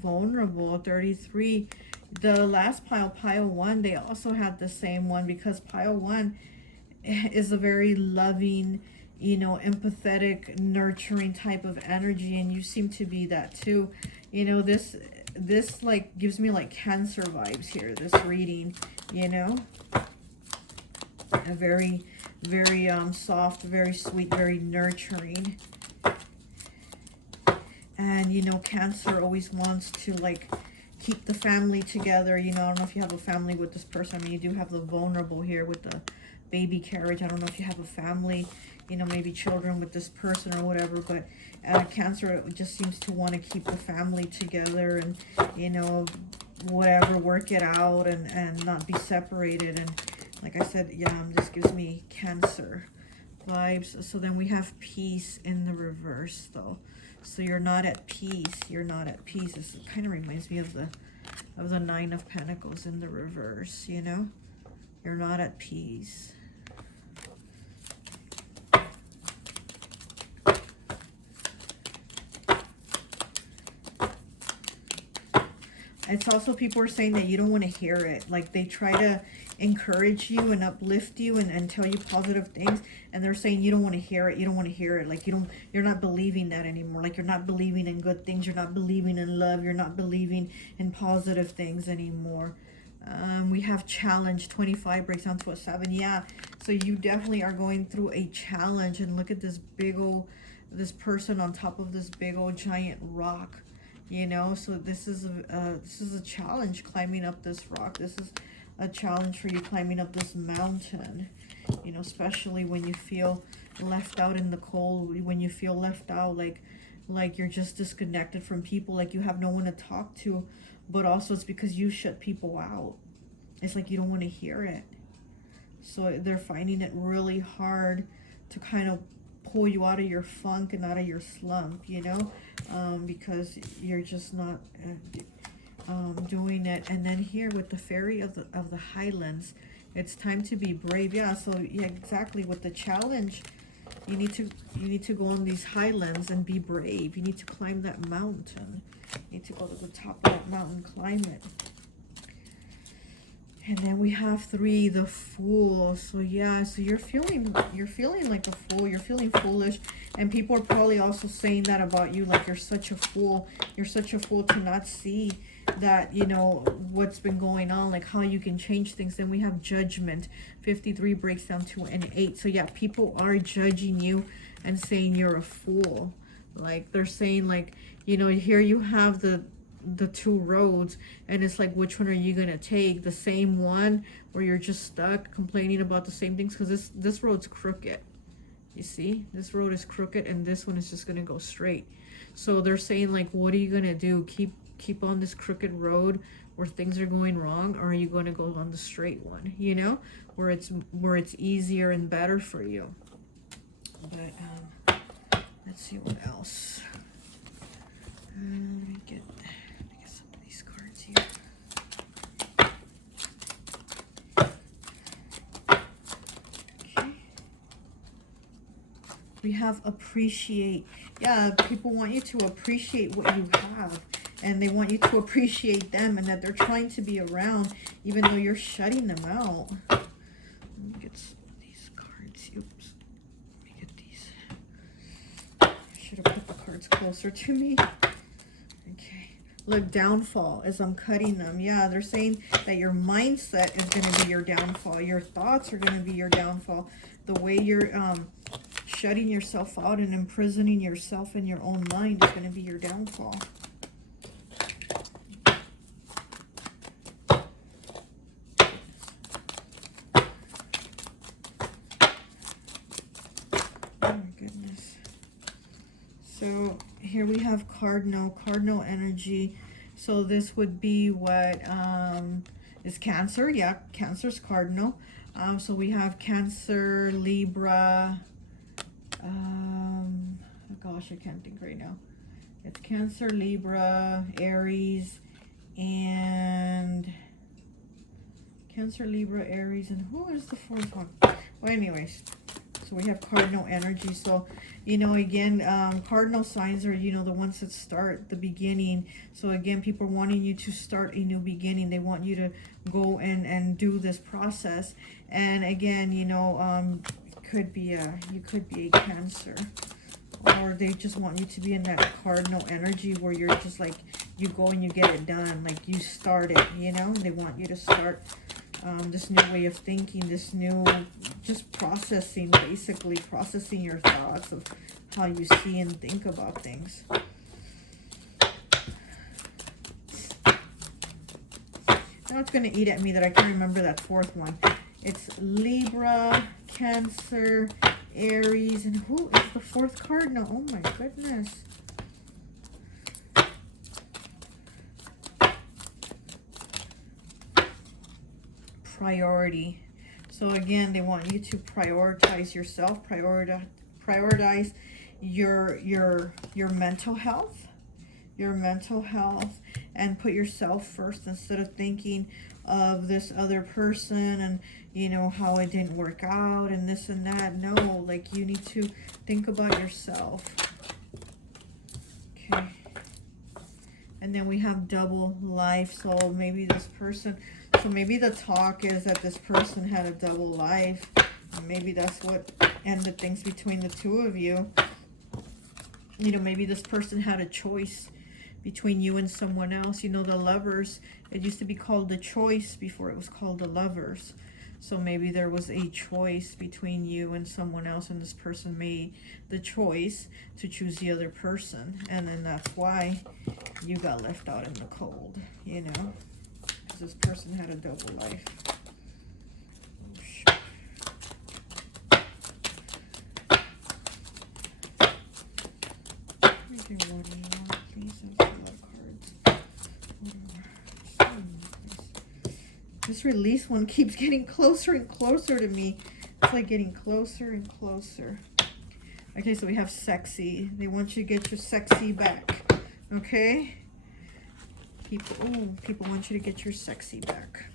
Vulnerable, 33. The last pile 1, they also had the same one, because pile 1 is a very loving, you know, empathetic, nurturing type of energy, and you seem to be that too. You know, this like gives me like Cancer vibes here, this reading, you know, a very, very soft, very sweet, very nurturing. And, you know, Cancer always wants to, like, keep the family together. You know, I don't know if you have a family with this person. I mean, you do have the vulnerable here with the baby carriage. I don't know if you have a family, you know, maybe children with this person or whatever. But Cancer just seems to want to keep the family together and, you know, whatever, work it out and not be separated. And like I said, yeah, this gives me Cancer vibes. So then we have peace in the reverse, though. So you're not at peace. You're not at peace. This kind of reminds me of the 9 of Pentacles in the reverse, you know? You're not at peace. It's also people are saying that you don't want to hear it. Like they try to encourage you and uplift you and tell you positive things, and they're saying you don't want to hear it. You don't want to hear it. Like you're not believing that anymore. Like you're not believing in good things. You're not believing in love. You're not believing in positive things anymore. We have challenge. 25 breaks down to a 7. Yeah, so you definitely are going through a challenge. And look at this big old, this person on top of this big old giant rock. You know, so this is a challenge climbing up this rock. This is a challenge for you climbing up this mountain. You know, especially when you feel left out in the cold, when you feel left out, like you're just disconnected from people, like you have no one to talk to, but also it's because you shut people out. It's like you don't want to hear it. So they're finding it really hard to kind of pull you out of your funk and out of your slump, you know, because you're just not doing it. And then here with the fairy of the highlands, it's time to be brave. Yeah, so yeah, exactly, with the challenge, you need to go on these highlands and be brave. You need to climb that mountain. You need to go to the top of that mountain, climb it. And then we have 3, the Fool. So yeah, so you're feeling like a fool. You're feeling foolish, and people are probably also saying that about you, like you're such a fool. You're such a fool to not see that, you know, what's been going on, like how you can change things. Then we have Judgment. 53 breaks down to an 8. So yeah, people are judging you and saying you're a fool. Like they're saying, like, you know, here you have the 2 roads, and it's like, which one are you gonna take? The same one where you're just stuck complaining about the same things, because this road's crooked. You see, this road is crooked and this one is just going to go straight. So they're saying, like, what are you going to do? Keep on this crooked road where things are going wrong, or are you going to go on the straight one, you know, where it's easier and better for you? But let's see what else. Let me get some of these cards here. Okay. We have appreciate. Yeah, people want you to appreciate what you have, and they want you to appreciate them, and that they're trying to be around even though you're shutting them out. Let me get some of these cards. Oops. Let me get these. I should have put the cards closer to me. Okay. Look, downfall as I'm cutting them. Yeah, they're saying that your mindset is going to be your downfall. Your thoughts are going to be your downfall. The way you're shutting yourself out and imprisoning yourself in your own mind is going to be your downfall. So here we have cardinal energy. So this would be what is Cancer. Yeah, Cancer's cardinal. So we have Cancer, Libra. Gosh, I can't think right now. It's Cancer, Libra, Aries, and Cancer, Libra, Aries, and who is the fourth one? Well, anyways. So we have cardinal energy. So, you know, again, cardinal signs are, you know, the ones that start the beginning. So again, people are wanting you to start a new beginning. They want you to go and do this process. And again, you know, you could be a Cancer, or they just want you to be in that cardinal energy where you're just like, you go and you get it done. Like you start it, you know, they want you to start this new way of thinking, this new, just processing, basically processing your thoughts of how you see and think about things. Now it's going to eat at me that I can't remember that fourth one. It's Libra, Cancer, Aries, and who is the fourth cardinal? Oh my goodness. Priority. So again, they want you to prioritize yourself, prioritize your mental health, and put yourself first instead of thinking of this other person and, you know, how it didn't work out and this and that. No, like you need to think about yourself. Okay. And then we have double life. So maybe this person, so maybe the talk is that this person had a double life. Maybe that's what ended things between the two of you. You know, maybe this person had a choice between you and someone else. You know, the Lovers, it used to be called the Choice before it was called the Lovers. So maybe there was a choice between you and someone else, and this person made the choice to choose the other person. And then that's why you got left out in the cold, you know, because this person had a double life. Oh, shit. Let me do one more, please. There's a lot of cards. This release one keeps getting closer and closer to me. It's like getting closer and closer. Okay, so we have sexy. They want you to get your sexy back. Okay? People want you to get your sexy back.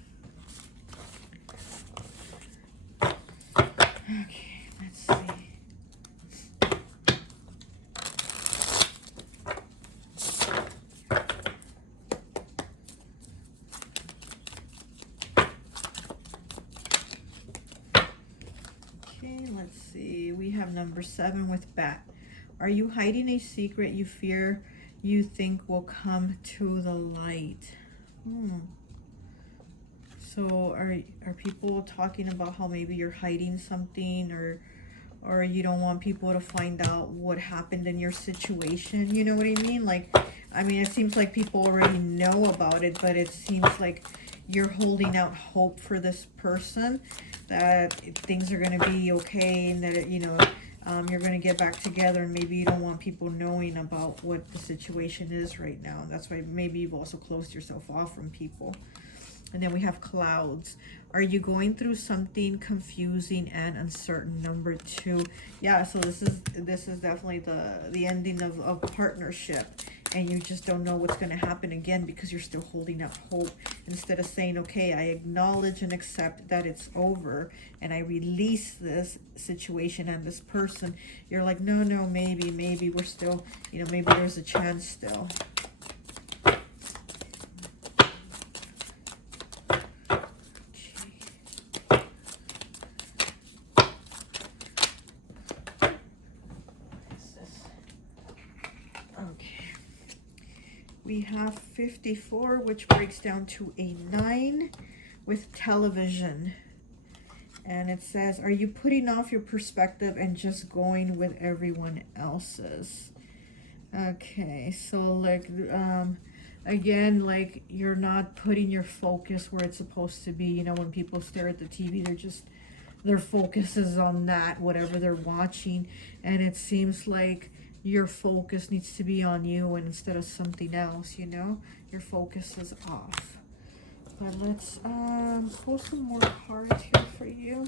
Okay, let's see. Let's see, we have number 7 with bat. Are you hiding a secret you fear you think will come to the light? So are people talking about how maybe you're hiding something, or you don't want people to find out what happened in your situation? You know what I mean? Like, I mean, it seems like people already know about it, but it seems like you're holding out hope for this person that things are going to be okay, and that, you know, You're going to get back together, and maybe you don't want people knowing about what the situation is right now. That's why maybe you've also closed yourself off from people. And then we have clouds. Are you going through something confusing and uncertain? Number 2. Yeah, so this is definitely the ending of a partnership, and you just don't know what's going to happen again because you're still holding up hope. Instead of saying, okay, I acknowledge and accept that it's over and I release this situation and this person, you're like, no, maybe we're still, you know, maybe there's a chance still. We have 54, which breaks down to a 9 with television. And it says, are you putting off your perspective and just going with everyone else's? Okay, so like, again, like you're not putting your focus where it's supposed to be. You know, when people stare at the TV, their focus is on that, whatever they're watching. And it seems like your focus needs to be on you, and instead of something else, you know, your focus is off. But let's pull some more cards here for you.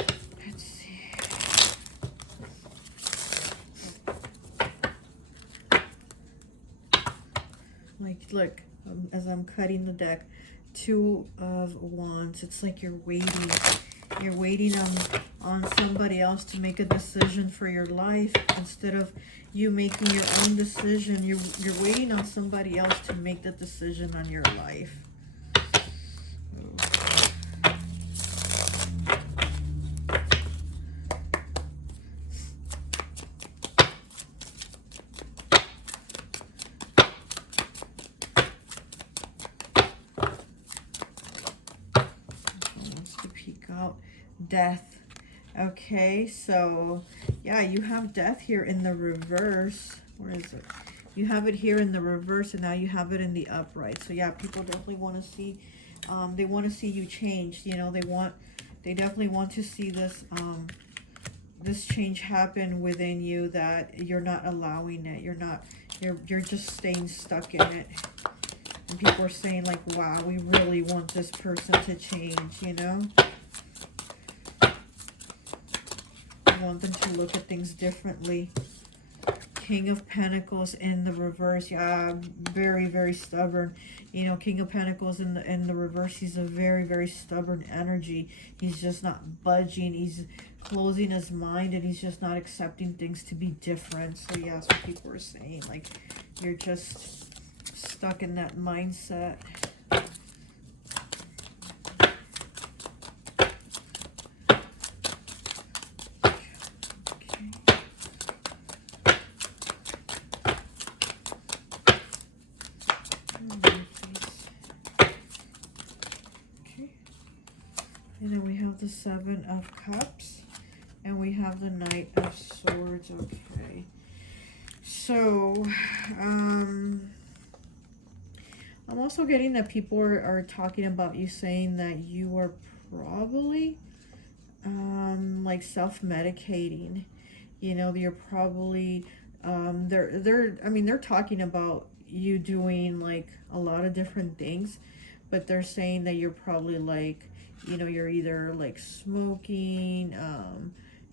Let's see. Like, look, as I'm cutting the deck, 2 of Wands. It's like you're waiting. You're waiting on somebody else to make a decision for your life instead of you making your own decision. You're waiting on somebody else to make the decision on your life. Wants to peek out. Death. Okay, so yeah, you have death here in the reverse. Where is it? You have it here in the reverse, and now you have it in the upright. So yeah, people definitely want to see, they want to see you change. You know, they definitely want to see this, this change happen within you, that you're not allowing it. You're just staying stuck in it. And people are saying like, wow, we really want this person to change, you know? Want them to look at things differently. King of Pentacles in the reverse. Yeah, very, very stubborn. You know, King of Pentacles in the reverse, he's a very, very stubborn energy. He's just not budging. He's closing his mind, and he's just not accepting things to be different. So yeah, that's what people are saying. Like, you're just stuck in that mindset. And then we have the 7 of Cups, and we have the Knight of Swords. Okay, so I'm also getting that people are talking about you, saying that you are probably like self-medicating. You know, you're probably they're talking about you doing like a lot of different things, but they're saying that you're probably like, you know, you're either like smoking,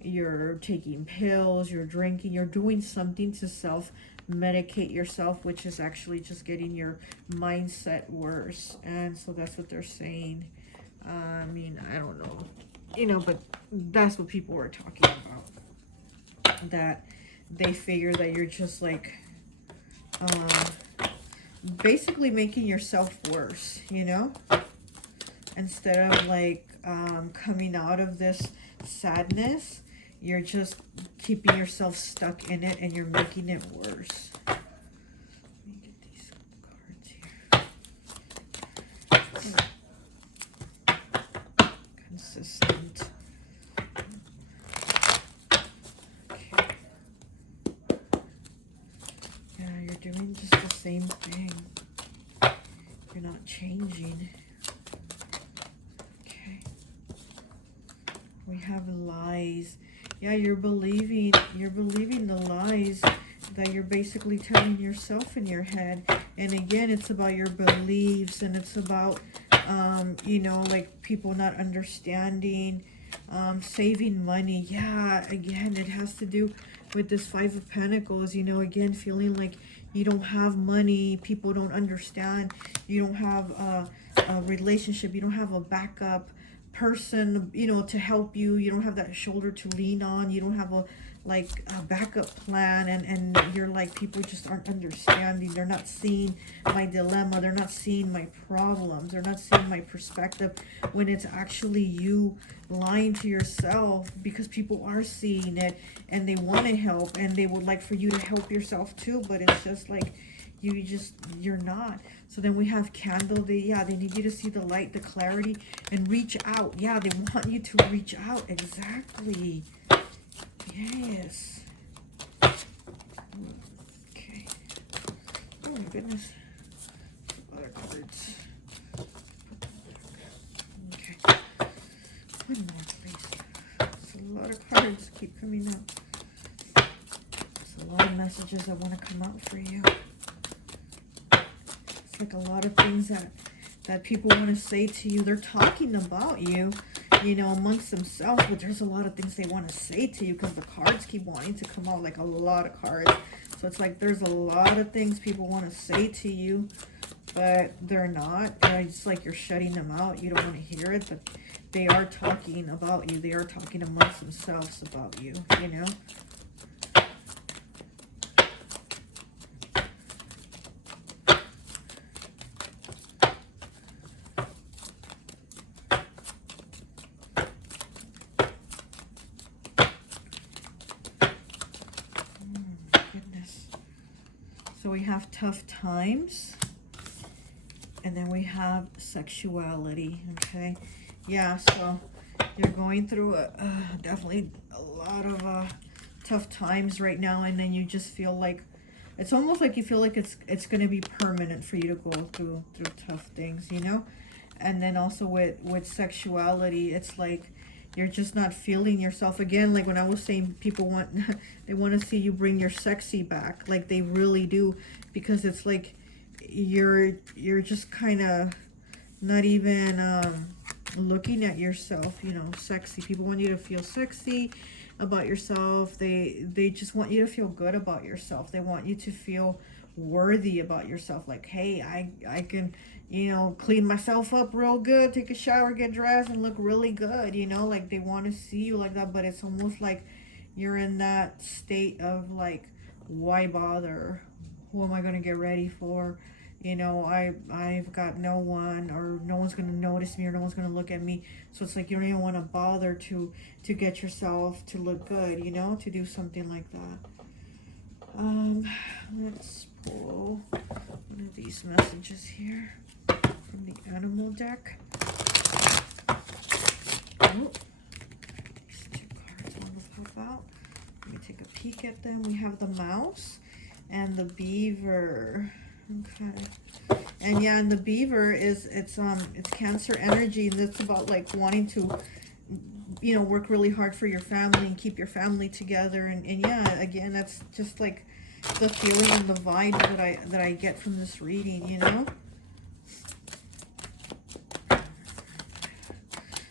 you're taking pills, you're drinking, you're doing something to self-medicate yourself, which is actually just getting your mindset worse. And so that's what they're saying. I mean, I don't know, you know, but that's what people were talking about. That they figure that you're just like, basically making yourself worse, you know? Instead of like coming out of this sadness, you're just keeping yourself stuck in it, and you're making it worse. Let me get these cards here. Consistent. Okay. Yeah, you're doing just the same thing. You're not changing. We have lies. Yeah, you're believing the lies that you're basically telling yourself in your head. And again, it's about your beliefs, and it's about, you know, like people not understanding, saving money. Yeah, again, it has to do with this Five of Pentacles, you know, again, feeling like you don't have money, people don't understand, you don't have a relationship, you don't have a backup person, you know, to help you, you don't have that shoulder to lean on, you don't have a backup plan, and you're like, people just aren't understanding, they're not seeing my dilemma, they're not seeing my problems, they're not seeing my perspective, when it's actually you lying to yourself, because people are seeing it and they want to help, and they would like for you to help yourself too, but it's just like you're not. So then we have Candle. They need you to see the light, the clarity, and reach out. Yeah, they want you to reach out. Exactly. Yes. Okay. Oh my goodness. Other cards. Okay. One more, please. It's a lot of cards keep coming up. There's a lot of messages that want to come out for you. It's like a lot of things that people want to say to you. They're talking about you, you know, amongst themselves, but there's a lot of things they want to say to you, because the cards keep wanting to come out, like a lot of cards. So it's like there's a lot of things people want to say to you, but they're not. It's like you're shutting them out. You don't want to hear it, but they are talking about you. They are talking amongst themselves about you, you know. So we have tough times, and then we have sexuality, okay? Yeah, so you're going through definitely a lot of tough times right now, and then you just feel like, it's almost like you feel like it's going to be permanent for you to go through tough things, you know? And then also with sexuality, it's like you're just not feeling yourself again. Like when I was saying, people want they want to see you bring your sexy back, like they really do, because it's like you're just kind of not even looking at yourself, you know, sexy. People want you to feel sexy about yourself. They just want you to feel good about yourself. They want you to feel worthy about yourself, like, hey, I can, you know, clean myself up real good, take a shower, get dressed, and look really good, you know, like they want to see you like that. But it's almost like you're in that state of like, why bother? Who am I going to get ready for? You know, I've got no one, or no one's going to notice me, or no one's going to look at me. So it's like you don't even want to bother to get yourself to look good, you know, to do something like that. Let's pull one of these messages here from the animal deck. Oh, these two cards want to pop out. Let me take a peek at them. We have the mouse and the beaver. Okay. And yeah, and the beaver is it's Cancer energy, and it's about like wanting to, you know, work really hard for your family and keep your family together. And yeah, again, that's just like the feeling and the vibe that I get from this reading, you know.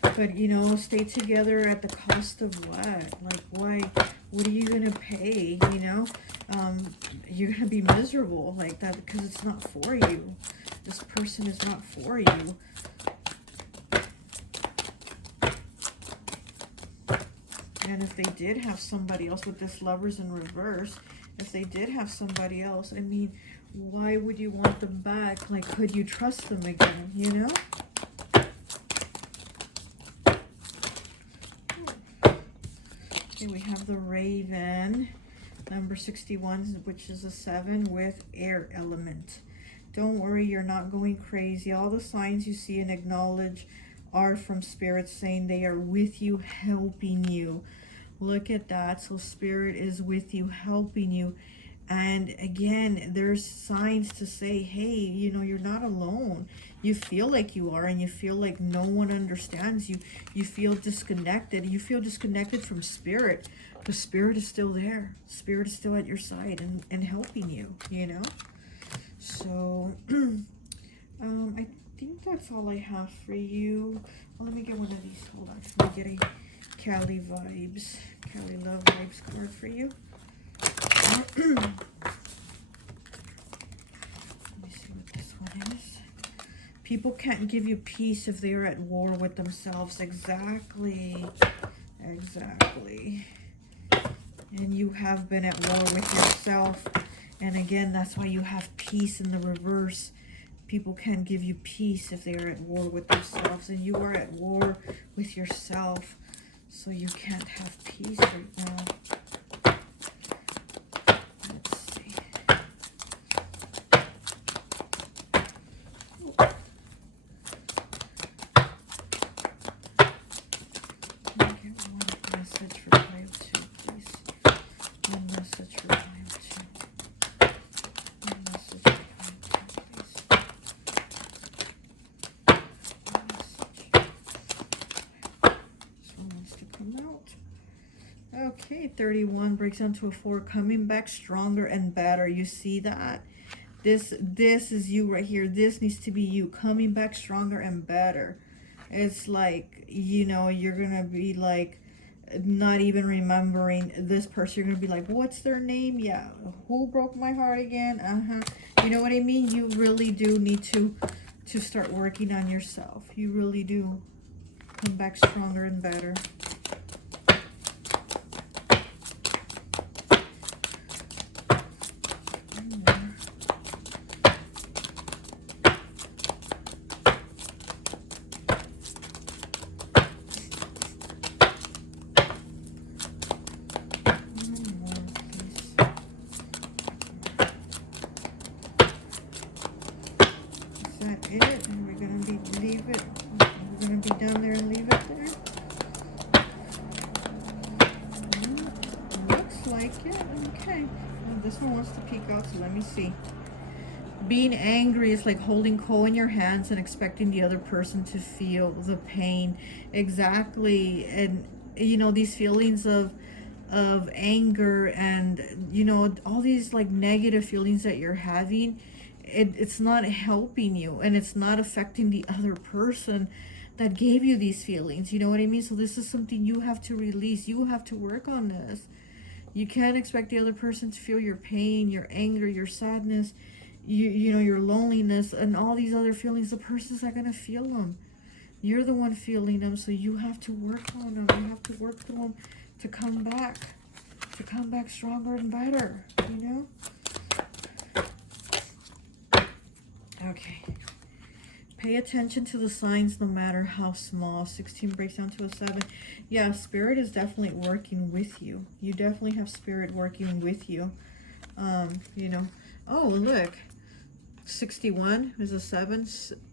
But you know, stay together at the cost of what? Like, why? What are you gonna pay? You know, you're gonna be miserable like that because it's not for you. This person is not for you. And if they did have somebody else, with this Lovers in reverse, if they did have somebody else, I mean, why would you want them back? Like, could you trust them again, you know? Okay, we have the Raven, number 61, which is a 7 with air element. Don't worry, you're not going crazy. All the signs you see and acknowledge are from Spirit, saying they are with you, helping you. Look at that. So Spirit is with you, helping you. And again, there's signs to say, hey, you know, you're not alone. You feel like you are, and you feel like no one understands you. You feel disconnected. You feel disconnected from spirit. But spirit is still there. Spirit is still at your side and helping you, you know? So, I think that's all I have for you. Well, let me get one of these. Hold on. Let me get a Cali Vibes, Cali Love Vibes card for you. Let me see what this one is. People can't give you peace if they are at war with themselves. Exactly. Exactly. And you have been at war with yourself. And again, that's why you have peace in the reverse. People can't give you peace if they are at war with themselves. And you are at war with yourself. So you can't have peace right now. Okay, 31 breaks down to a 4, coming back stronger and better. You see that? This is you right here. This needs to be you, coming back stronger and better. It's like, you know, you're gonna be like not even remembering this person. You're gonna be like, what's their name? Yeah, who broke my heart again? You know what I mean? You really do need to start working on yourself. You really do. Come back stronger and better. It, and we're gonna leave it. We're gonna be down there and leave it there. Looks like it. Okay. Well, this one wants to peek out, so let me see. Being angry is like holding coal in your hands and expecting the other person to feel the pain. Exactly. And you know, these feelings of anger and, you know, all these like negative feelings that you're having, it's not helping you, and it's not affecting the other person that gave you these feelings. You know what I mean? So this is something you have to release. You have to work on this. You can't expect the other person to feel your pain, your anger, your sadness, you know, your loneliness, and all these other feelings. The person's not gonna feel them. You're the one feeling them, so you have to work on them. You have to work through them to come back stronger and better, you know? Okay. Pay attention to the signs no matter how small. 16 breaks down to a 7. Yeah, spirit is definitely working with you. You definitely have spirit working with you. You know. Oh, look. 61 is a 7.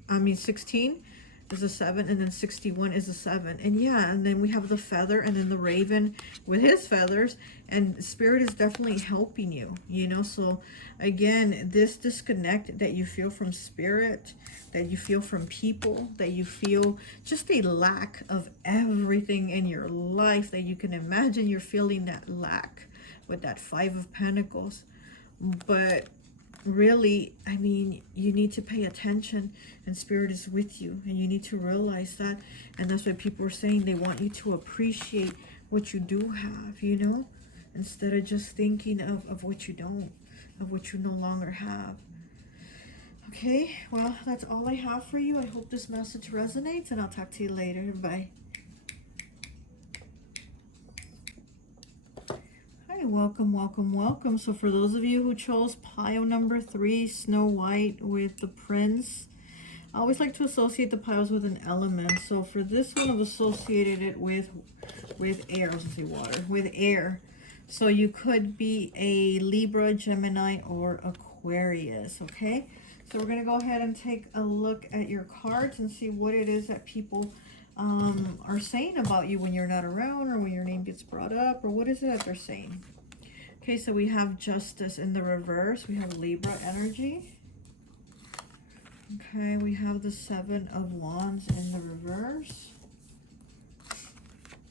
I mean, 16 is a 7, and then 61 is a 7. And yeah, and then we have the feather, and then the raven with his feathers, and spirit is definitely helping you, you know? So again, this disconnect that you feel from spirit, that you feel from people, that you feel just a lack of everything in your life that you can imagine, you're feeling that lack with that 5 of Pentacles. But really, I mean, you need to pay attention, and spirit is with you, and you need to realize that. And that's why people are saying they want you to appreciate what you do have, you know, instead of just thinking of what you don't, of what you no longer have. Okay, well, that's all I have for you. I hope this message resonates, and I'll talk to you later. Bye. Hi, welcome, welcome, welcome. So for those of you who chose pile number 3, Snow White with the Prince, I always like to associate the piles with an element. So for this one, I've associated it with air. I was going to say water. With air. So you could be a Libra, Gemini, or Aquarius, okay? So we're going to go ahead and take a look at your cards and see what it is that people are saying about you when you're not around, or when your name gets brought up, or what is it that they're saying. Okay, so we have Justice in the reverse. We have Libra energy. Okay, we have the Seven of Wands in the reverse.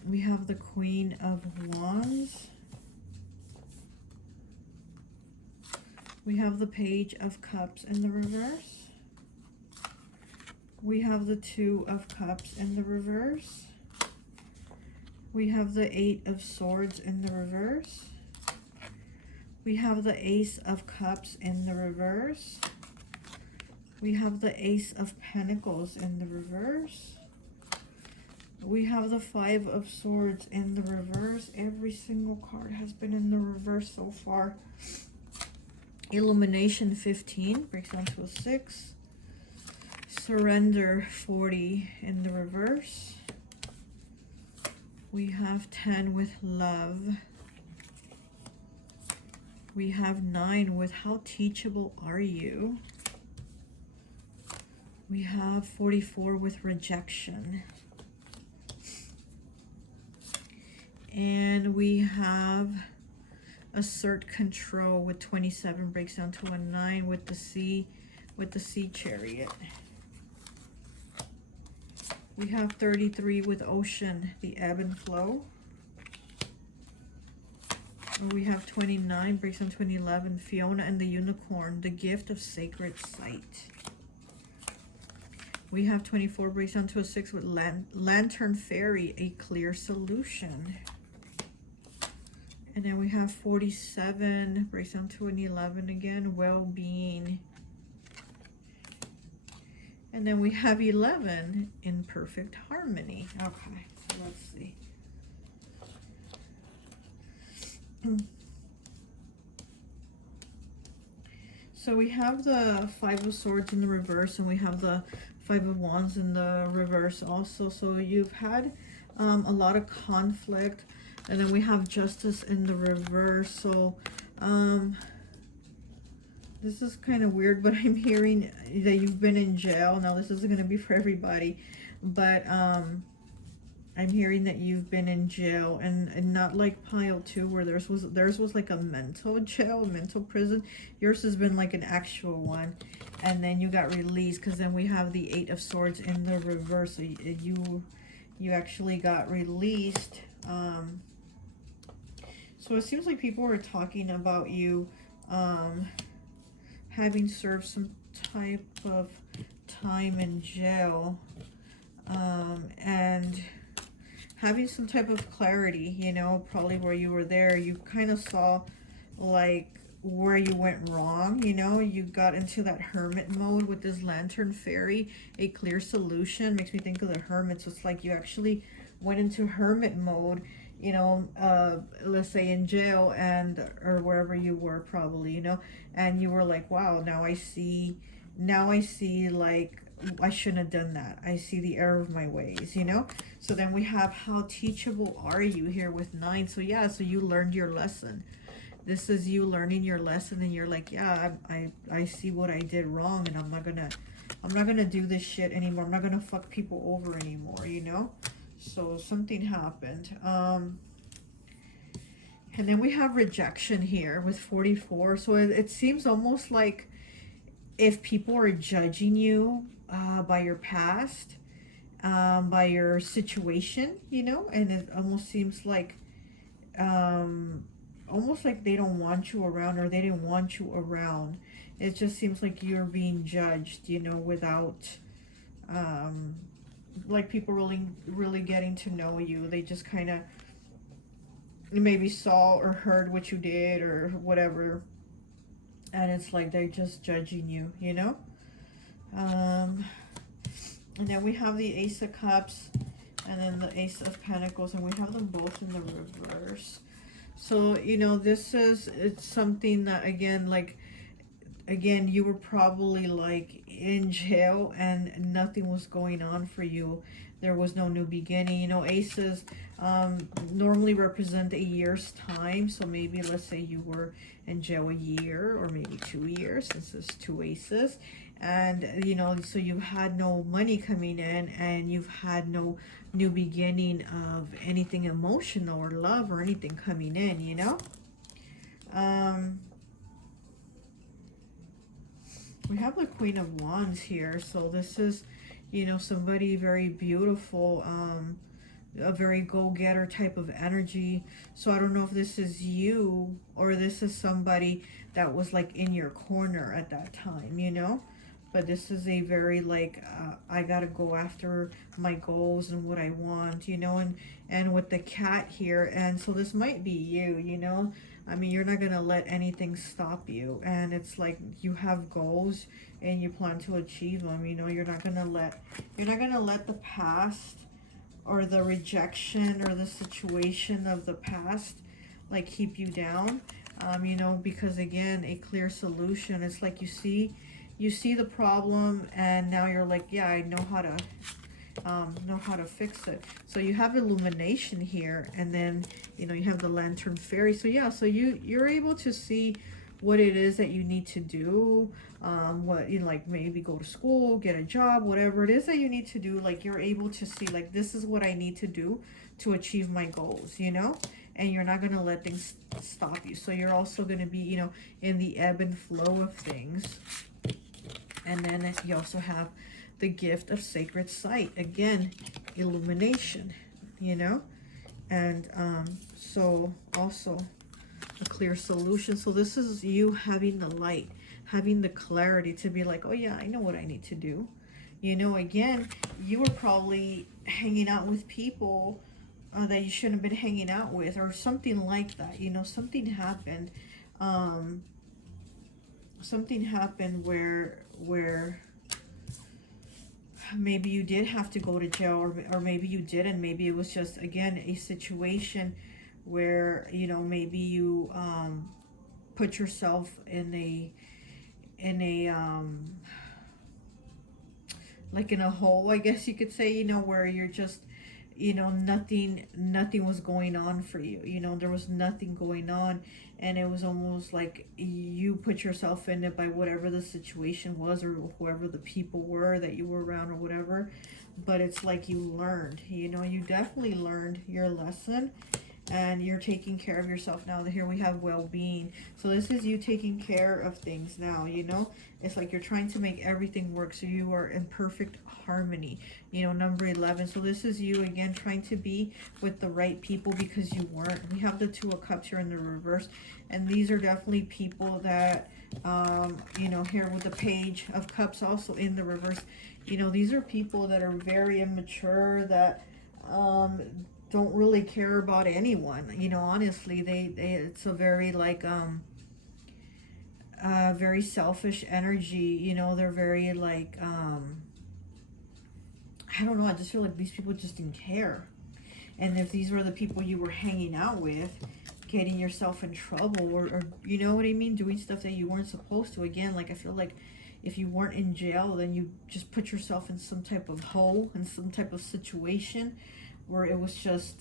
We have the Queen of Wands. We have the Page of Cups in the reverse. We have the Two of Cups in the reverse. We have the Eight of Swords in the reverse. We have the Ace of Cups in the reverse. We have the Ace of Pentacles in the reverse. We have the Five of Swords in the reverse. Every single card has been in the reverse so far. Illumination 15 breaks down to a 6. Surrender 40 in the reverse. We have 10 with Love. We have 9 with How Teachable Are You? We have 44 with Rejection. And we have Assert Control with 27 breaks down to a 9 with the Sea Chariot. We have 33 with Ocean, the Ebb and Flow. We have 29 breaks down to an 11, Fiona and the Unicorn, the Gift of Sacred Sight. We have 24 breaks down to a 6 with Lantern Fairy, a Clear Solution. And then we have 47 breaks down to an 11 again, Well-Being. And then we have 11 in Perfect Harmony. Okay, so let's see. So we have the Five of Swords in the reverse, and we have the Five of Wands in the reverse also. So you've had a lot of conflict, and then we have Justice in the reverse. So this is kind of weird, but I'm hearing that you've been in jail. Now this isn't going to be for everybody, but I'm hearing that you've been in jail, and not like pile 2 where theirs was like a mental jail, a mental prison. Yours has been like an actual one, and then you got released, because then we have the Eight of Swords in the reverse. So you actually got released. So it seems like people were talking about you having served some type of time in jail, and having some type of clarity, you know, probably where you were there. You kind of saw like where you went wrong, you know. You got into that hermit mode with this Lantern Fairy, a Clear Solution. Makes me think of the Hermit. So it's like you actually went into hermit mode, you know, let's say in jail, and or wherever you were probably, you know, and you were like, wow, now I see like I shouldn't have done that. I see the error of my ways, you know. So then we have How Teachable Are You here with 9. So yeah, so you learned your lesson. This is you learning your lesson, and you're like, yeah, I see what I did wrong, and I'm not gonna do this shit anymore. I'm not gonna fuck people over anymore, you know. So something happened. And then we have Rejection here with 44. So it seems almost like if people are judging you by your past, by your situation, you know, and it almost seems like almost like they don't want you around, or they didn't want you around. It just seems like you're being judged, you know, without like people really getting to know you. They just kind of maybe saw or heard what you did or whatever, and it's like they're just judging you, you know. And then we have the Ace of Cups, and then the Ace of Pentacles, and we have them both in the reverse. So, you know, it's something that, again, you were probably like in jail and nothing was going on for you. There was no new beginning. You know, aces normally represent a year's time. So maybe let's say you were in jail a year, or maybe 2 years, since it's 2 aces. And, you know, so you've had no money coming in, and you've had no new beginning of anything emotional or love or anything coming in, you know. We have the Queen of Wands here. So this is, you know, somebody very beautiful, a very go-getter type of energy. So I don't know if this is you or this is somebody that was like in your corner at that time, you know. But this is a very like, I gotta go after my goals and what I want, you know. And with the cat here, and so this might be you, you know. I mean, you're not gonna let anything stop you, and it's like you have goals and you plan to achieve them, you know. You're not gonna let the past or the rejection or the situation of the past like keep you down, you know, because again, a clear solution, it's like you see the problem and now you're like, yeah, I know how to fix it. So you have illumination here, and then, you know, you have the lantern fairy. So yeah, so you're able to see what it is that you need to do, what, you know, like maybe go to school, get a job, whatever it is that you need to do. Like you're able to see like, this is what I need to do to achieve my goals, you know. And you're not going to let things stop you. So you're also going to be, you know, in the ebb and flow of things. And then you also have the gift of sacred sight, again, illumination, you know. And so also a clear solution. So this is you having the light, having the clarity to be like, oh yeah, I know what I need to do, you know. Again, you were probably hanging out with people that you shouldn't have been hanging out with, or something like that, you know. Something happened, where maybe you did have to go to jail, or maybe you didn't. Maybe it was just, again, a situation where, you know, maybe you put yourself in a like in a hole, I guess you could say, you know, where you're just, you know, nothing was going on for you, you know. There was nothing going on, and it was almost like you put yourself in it by whatever the situation was, or whoever the people were that you were around, or whatever. But it's like you learned, you know, you definitely learned your lesson, and you're taking care of yourself now. Here we have well-being. So this is you taking care of things now, you know. It's like you're trying to make everything work, so you are in perfect harmony, you know. Number 11. So this is you again trying to be with the right people because you weren't. We have the Two of Cups here in the reverse, and these are definitely people that you know, here with the Page of Cups also in the reverse, you know, these are people that are very immature, that don't really care about anyone, you know. Honestly, they it's a very like very selfish energy, you know. They're very like I don't know, I just feel like these people just didn't care. And if these were the people you were hanging out with, getting yourself in trouble, or you know what I mean, doing stuff that you weren't supposed to, again, like I feel like if you weren't in jail, then you just put yourself in some type of hole, in some type of situation where it was just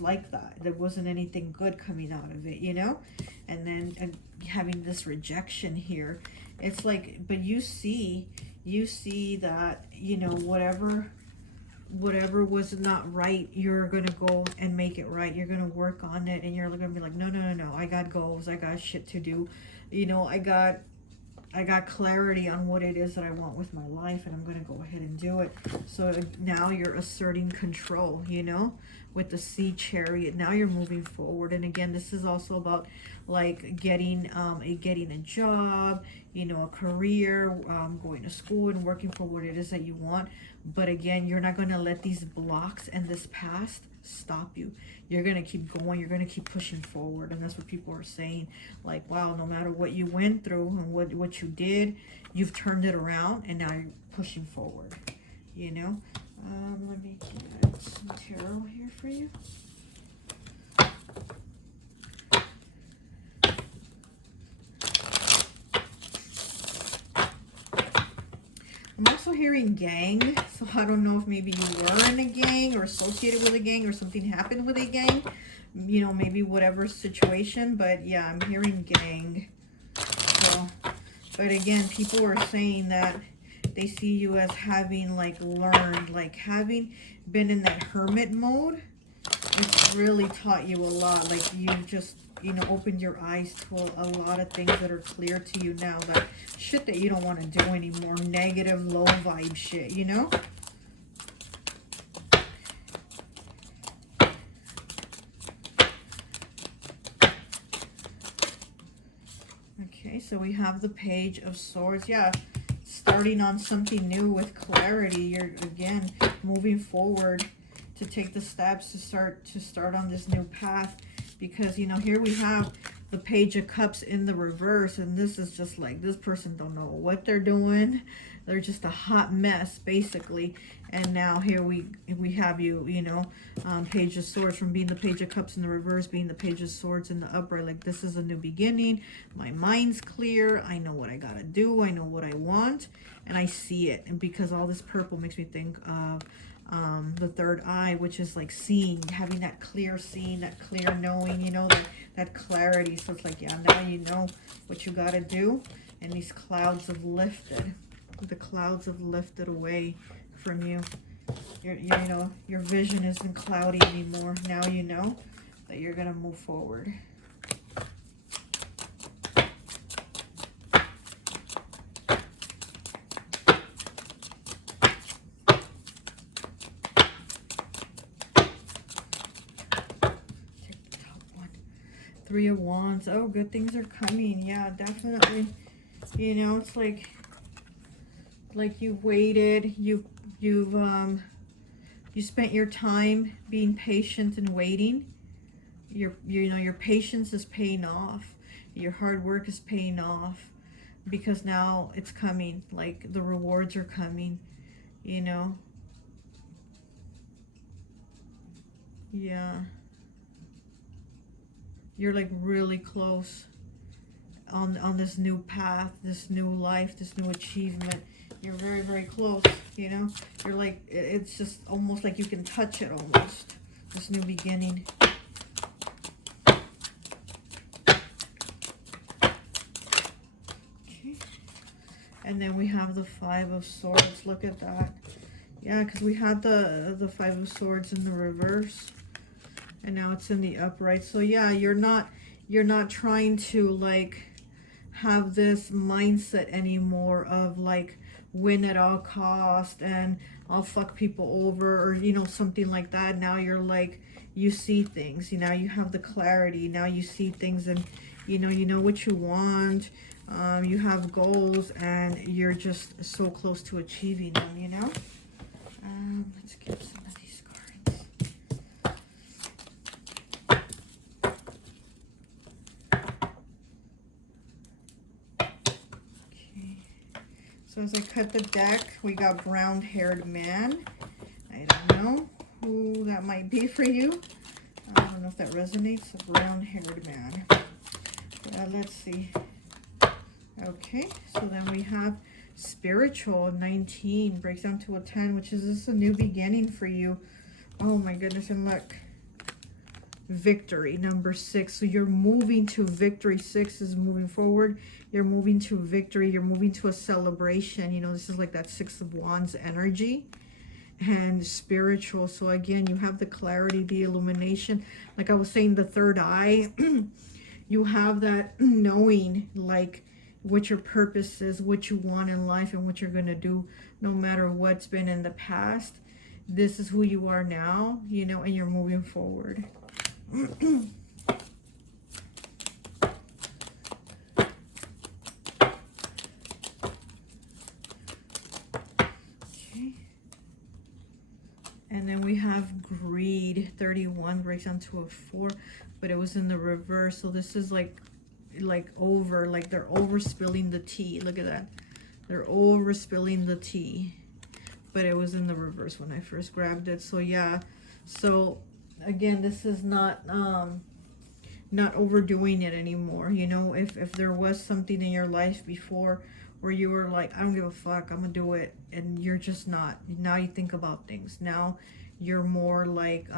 like that. There wasn't anything good coming out of it, you know. And then having this rejection here, it's like, but you see that, you know, whatever was not right, you're gonna go and make it right. You're gonna work on it, and you're gonna be like, no, I got goals, I got shit to do, you know. I got clarity on what it is that I want with my life, and I'm going to go ahead and do it. So now you're asserting control, you know, with the Sea Chariot. Now you're moving forward. And again, this is also about like getting a job, you know, a career, going to school and working for what it is that you want. But again, you're not going to let these blocks and this past stop you. You're going to keep going. You're going to keep pushing forward. And that's what people are saying. Like, wow, no matter what you went through and what you did, you've turned it around, and now you're pushing forward, you know. Let me get some tarot here for you. I'm also hearing gang, so I don't know if maybe you were in a gang or associated with a gang, or something happened with a gang, you know, maybe whatever situation. But yeah, I'm hearing gang. So, but again, people are saying that they see you as having like learned, like having been in that hermit mode. It's really taught you a lot. Like you know, opened your eyes to a lot of things that are clear to you now. That shit that you don't want to do anymore. Negative, low vibe shit, you know? Okay, so we have the Page of Swords. Yeah, starting on something new with clarity. You're, again, moving forward to take the steps to start on this new path. Because, you know, here we have the Page of Cups in the reverse. And this is just like, this person don't know what they're doing. They're just a hot mess, basically. And now here we have you, you know, Page of Swords, from being the Page of Cups in the reverse, being the Page of Swords in the upright. Like, this is a new beginning. My mind's clear. I know what I gotta do. I know what I want. And I see it. And because all this purple makes me think of the third eye, which is like seeing, having that clear seeing, that clear knowing, you know, that clarity. So it's like, yeah, now you know what you gotta do. And these clouds have lifted. The clouds have lifted away from you. You know, your vision isn't cloudy anymore. Now you know that you're gonna move forward. Three of Wands. Oh, good things are coming. Yeah, definitely. You know, it's like you've waited. You spent your time being patient and waiting. You know, your patience is paying off. Your hard work is paying off, because now it's coming. Like, the rewards are coming. You know. Yeah. You're like really close on this new path, this new life, this new achievement. You're very, very close, you know? You're like, it's just almost like you can touch it almost. This new beginning. Okay. And then we have the Five of Swords. Look at that. Yeah, because we had the Five of Swords in the reverse. And now it's in the upright. So yeah, you're not trying to like have this mindset anymore of like win at all cost and I'll fuck people over, or you know, something like that. Now you're like, you see things, you know, you have the clarity. Now you see things, and you know what you want. You have goals, and you're just so close to achieving them, you know. Let's get some of these cards. So as I cut the deck, we got brown-haired man. I don't know who that might be for you. I don't know if that resonates. A brown-haired man. Let's see. Okay, so then we have spiritual. 19 breaks down to a 10, which is this a new beginning for you. Oh my goodness, and look. Victory, number 6. So you're moving to victory. 6 is moving forward. You're moving to victory. You're moving to a celebration. You know, this is like that 6 of Wands energy. And spiritual. So again, you have the clarity, the illumination. Like I was saying, the third eye. You have that knowing, like, what your purpose is, what you want in life, and what you're going to do no matter what's been in the past. This is who you are now, you know, and you're moving forward. Okay. And then we have greed. 31 breaks down to a 4, but it was in the reverse. So this is like over, like they're over spilling the tea. Look at that. They're over spilling the tea, but it was in the reverse when I first grabbed it. So yeah, so again, this is not overdoing it anymore. You know, if there was something in your life before where you were like, I don't give a fuck, I'm gonna do it, and you're just not. Now you think about things. Now you're more like,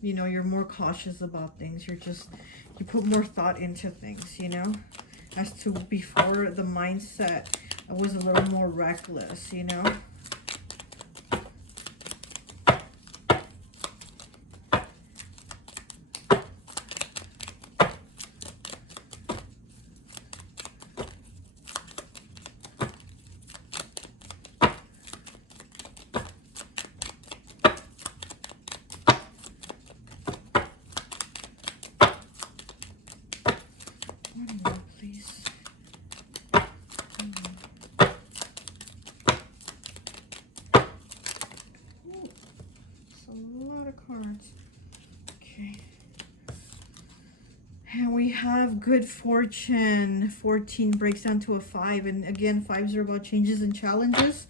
you know, you're more cautious about things. You put more thought into things, you know, as to before. The mindset was a little more reckless, you know. cards. Okay. And we have good fortune. 14 breaks down to a 5. And again, 5s are about changes and challenges,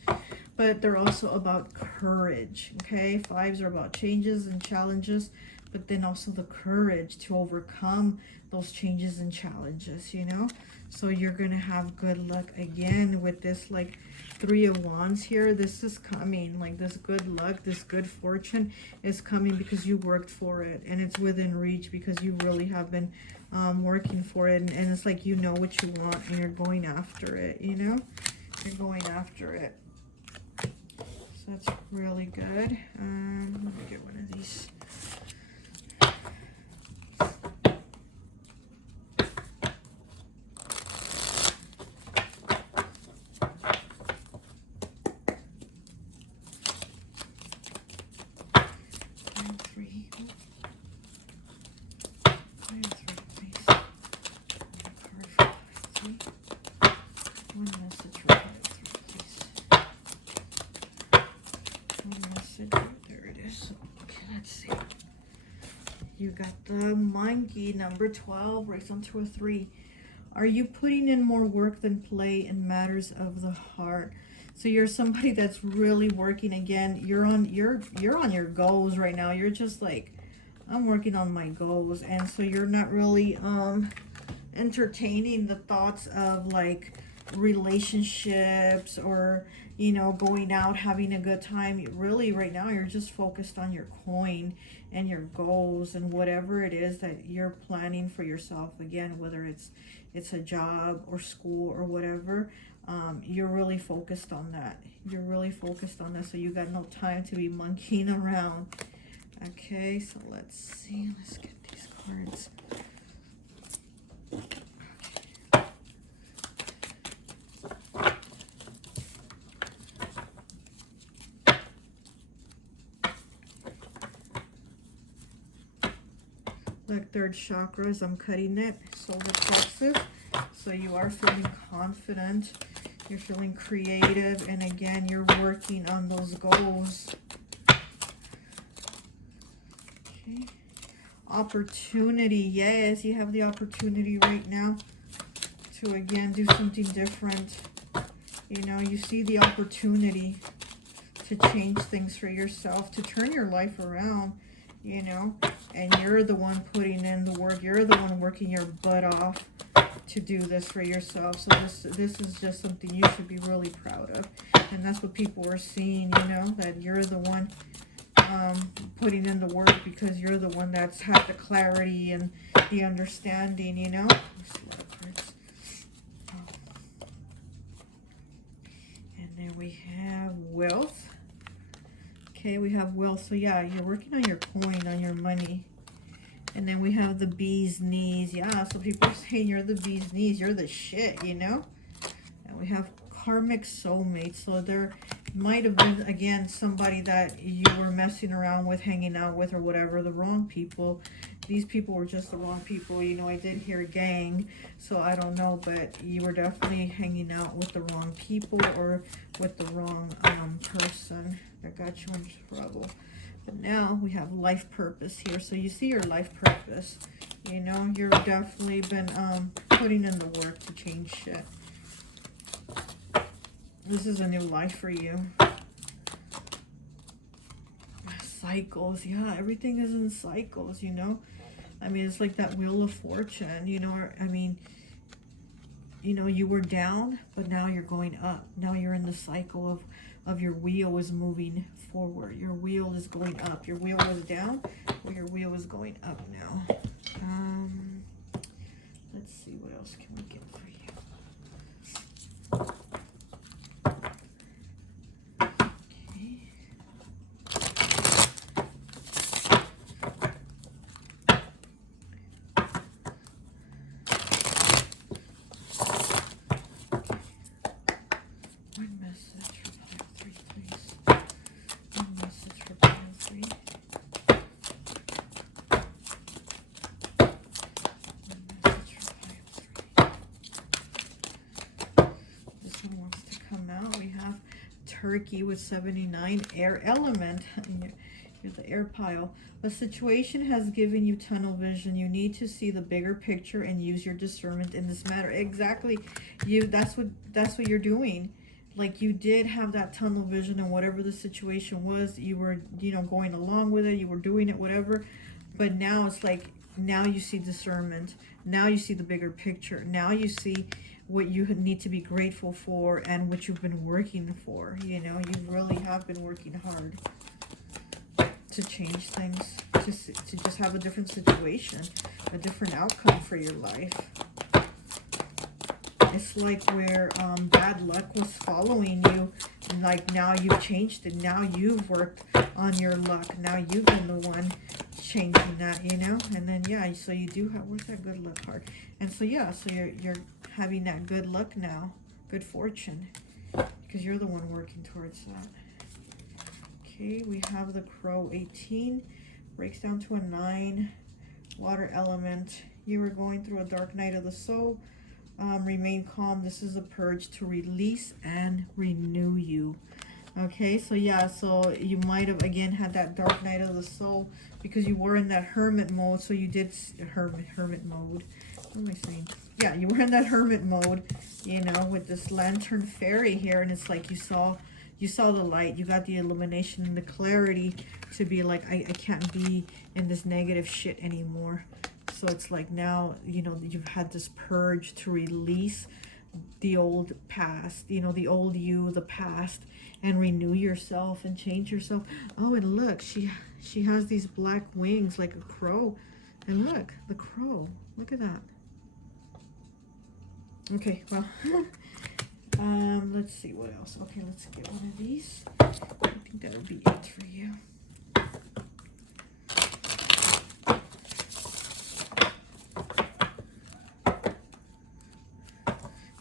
but they're also about courage. Okay, 5s are about changes and challenges, but then also the courage to overcome those changes and challenges, you know? So you're going to have good luck again with this, like, 3 of Wands here. This is coming, like, this good luck, this good fortune is coming because you worked for it, and it's within reach because you really have been working for it, and it's like you know what you want and you're going after it, you know? You're going after it. So that's really good. Let me get one of these. You got the monkey, number 12, breaks down to a 3. Are you putting in more work than play in matters of the heart? So you're somebody that's really working. Again, you're on your goals right now. You're just like, I'm working on my goals, and so you're not really entertaining the thoughts of like relationships or, you know, going out having a good time. Really right now you're just focused on your coin and your goals and whatever it is that you're planning for yourself. Again, whether it's a job or school or whatever, you're really focused on that. You're really focused on that, so you got no time to be monkeying around. Okay, so let's see, let's get these cards. Look, third chakra as I'm cutting it, solar plexus. So you are feeling confident, you're feeling creative, and again, you're working on those goals. Okay. Opportunity, yes, you have the opportunity right now to again do something different. You know, you see the opportunity to change things for yourself, to turn your life around, you know, and you're the one putting in the work. You're the one working your butt off to do this for yourself. So this is just something you should be really proud of, and that's what people are seeing, you know, that you're the one putting in the work because you're the one that's had the clarity and the understanding, you know. And then we have wealth. Okay, we have wealth. So yeah, you're working on your coin, on your money. And then we have the bee's knees. Yeah, so people are saying you're the bee's knees. You're the shit, you know? And we have karmic soulmates. So there might have been, again, somebody that you were messing around with, hanging out with, or whatever. The wrong people. These people were just the wrong people. You know, I did hear gang, so I don't know. But you were definitely hanging out with the wrong people or with the wrong person that got you in trouble. But now we have life purpose here. So you see your life purpose. You know, you've definitely been putting in the work to change shit. This is a new life for you. Cycles. Yeah, everything is in cycles, you know. I mean, it's like that wheel of fortune, you know. I mean, you know, you were down, but now you're going up. Now you're in the cycle of your wheel is moving forward. Your wheel is going up. Your wheel was down, or your wheel is going up now. Let's see, what else can we get for you? Turkey with 79, air element. You're the air pile. A situation has given you tunnel vision. You need to see the bigger picture and use your discernment in this matter. Exactly. That's what you're doing. Like, you did have that tunnel vision, and whatever the situation was, you were, you know, going along with it, you were doing it, whatever. But now it's like, now you see discernment. Now you see the bigger picture. Now you see what you need to be grateful for and what you've been working for. You know, you really have been working hard to change things, to just have a different situation, a different outcome for your life. It's like where bad luck was following you, and like now you've changed it. Now you've worked on your luck. Now you've been the one changing that, you know. And then yeah, so you do have, where's that good luck card? And so yeah, so you're having that good luck now, good fortune, because you're the one working towards that. Okay, we have the Crow 18, breaks down to a 9, water element. You were going through a dark night of the soul. Remain calm. This is a purge to release and renew you. Okay, so yeah, so you might have again had that dark night of the soul because you were in that hermit mode. So you did hermit mode. What am I saying? Yeah, you were in that hermit mode, you know, with this lantern fairy here, and it's like you saw the light, you got the illumination and the clarity to be like, I can't be in this negative shit anymore. So it's like now, you know, you've had this purge to release the old past, you know, the old you, the past, and renew yourself and change yourself. Oh, and look, she has these black wings like a crow. And look, the crow. Look at that. Okay, well, let's see what else. Okay, let's get one of these. I think that would be it for you.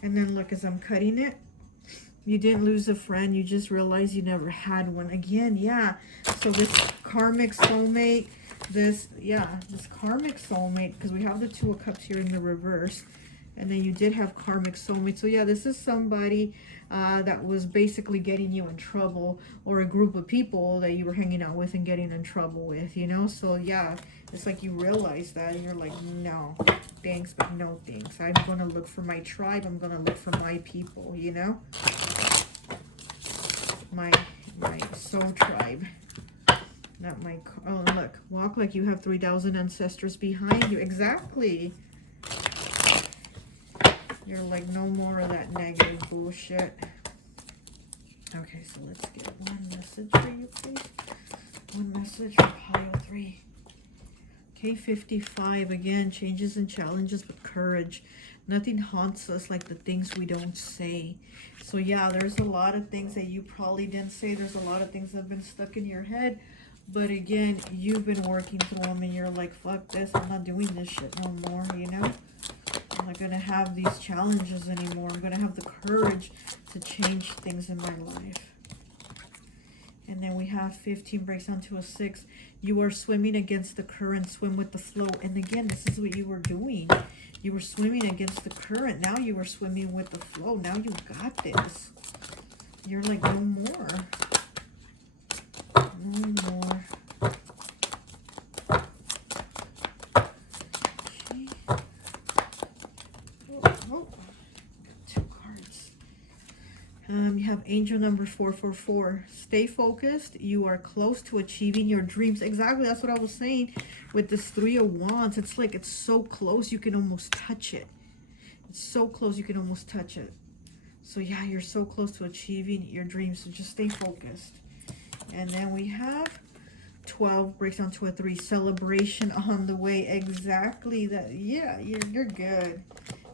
And then look, as I'm cutting it, you didn't lose a friend. You just realized you never had one. Again, yeah. So this karmic soulmate, this karmic soulmate, because we have the Two of Cups here in the reverse. And then you did have karmic soulmate. So yeah, this is somebody that was basically getting you in trouble, or a group of people that you were hanging out with and getting in trouble with, you know? So yeah, it's like you realize that and you're like, no, thanks, but no thanks. I'm going to look for my tribe. I'm going to look for my people, you know? My soul tribe. Not my, oh, look, walk like you have 3,000 ancestors behind you. Exactly. You're like, no more of that negative bullshit. Okay, so let's get one message for you, please. One message for pile 3. Okay, 55. Again, changes and challenges, but courage. Nothing haunts us like the things we don't say. So yeah, there's a lot of things that you probably didn't say. There's a lot of things that have been stuck in your head. But again, you've been working through them and you're like, fuck this. I'm not doing this shit no more, you know? I'm not going to have these challenges anymore. I'm going to have the courage to change things in my life. And then we have 15 breaks down to a 6. You are swimming against the current, swim with the flow. And again, this is what you were doing. You were swimming against the current. Now you are swimming with the flow. Now you got this. You're like, no more. No more. You have angel number 444. Stay focused. You are close to achieving your dreams. Exactly, that's what I was saying with this 3 of Wands. It's like it's so close you can almost touch it. It's so close you can almost touch it. So yeah, you're so close to achieving your dreams. So just stay focused. And then we have 12 breaks down to a 3. Celebration on the way. Exactly that. Yeah, you're good.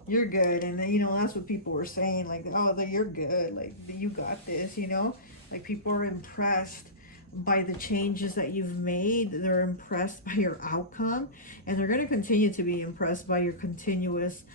You're good. And then, you know, that's what people were saying, like, oh, you're good, like, you got this, you know, like, people are impressed by the changes that you've made. They're impressed by your outcome, and they're going to continue to be impressed by your continuous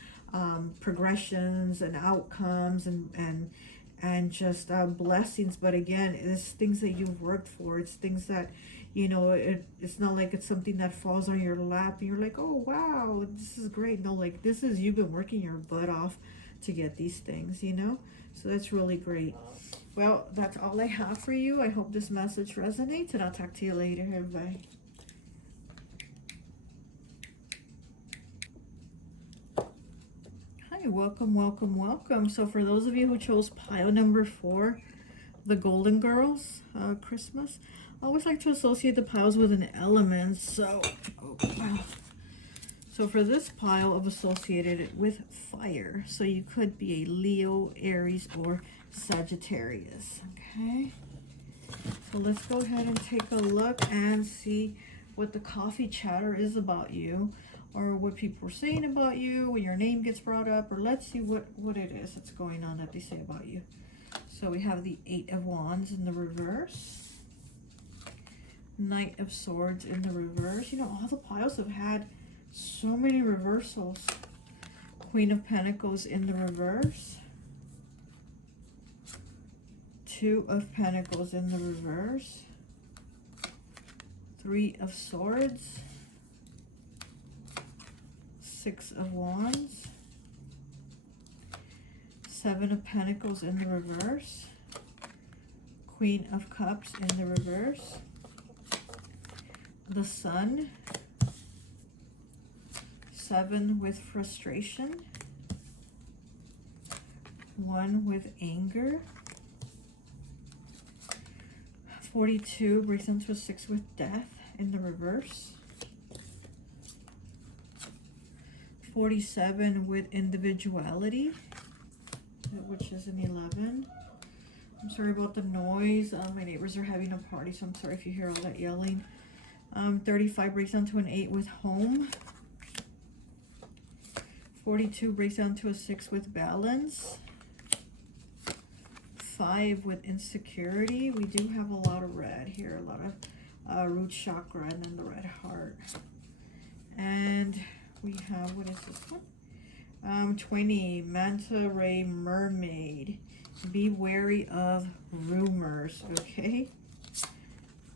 progressions and outcomes and just blessings. But again, it's things that you've worked for. It's things that, you know, it's not like it's something that falls on your lap and you're like, oh wow, this is great. No, like, this is, you've been working your butt off to get these things, you know. So that's really great. Well, that's all I have for you. I hope this message resonates, and I'll talk to you later. Bye. Hi, welcome, welcome, welcome. So for those of you who chose pile number 4, the Golden Girls, Christmas, I always like to associate the piles with an element. So, oh, wow. So for this pile, I've associated it with fire. So you could be a Leo, Aries, or Sagittarius, okay? So let's go ahead and take a look and see what the coffee chatter is about you, or what people are saying about you when your name gets brought up, or let's see what it is that's going on that they say about you. So we have the 8 of Wands in the reverse, Knight of Swords in the reverse. You know, all the piles have had so many reversals. Queen of Pentacles in the reverse, 2 of Pentacles in the reverse, 3 of Swords, 6 of Wands, 7 of Pentacles in the reverse, Queen of Cups in the reverse, the Sun, 7 with frustration, 1 with anger, 42 breaks into a 6 with death in the reverse, 47 with individuality, which is an 11. I'm sorry about the noise. My neighbors are having a party, so I'm sorry if you hear all that yelling. 35 breaks down to an 8 with home. 42 breaks down to a 6 with balance. 5 with insecurity. We do have a lot of red here, a lot of root chakra, and then the red heart. And we have, what is this one? 20, manta ray mermaid. Be wary of rumors, okay?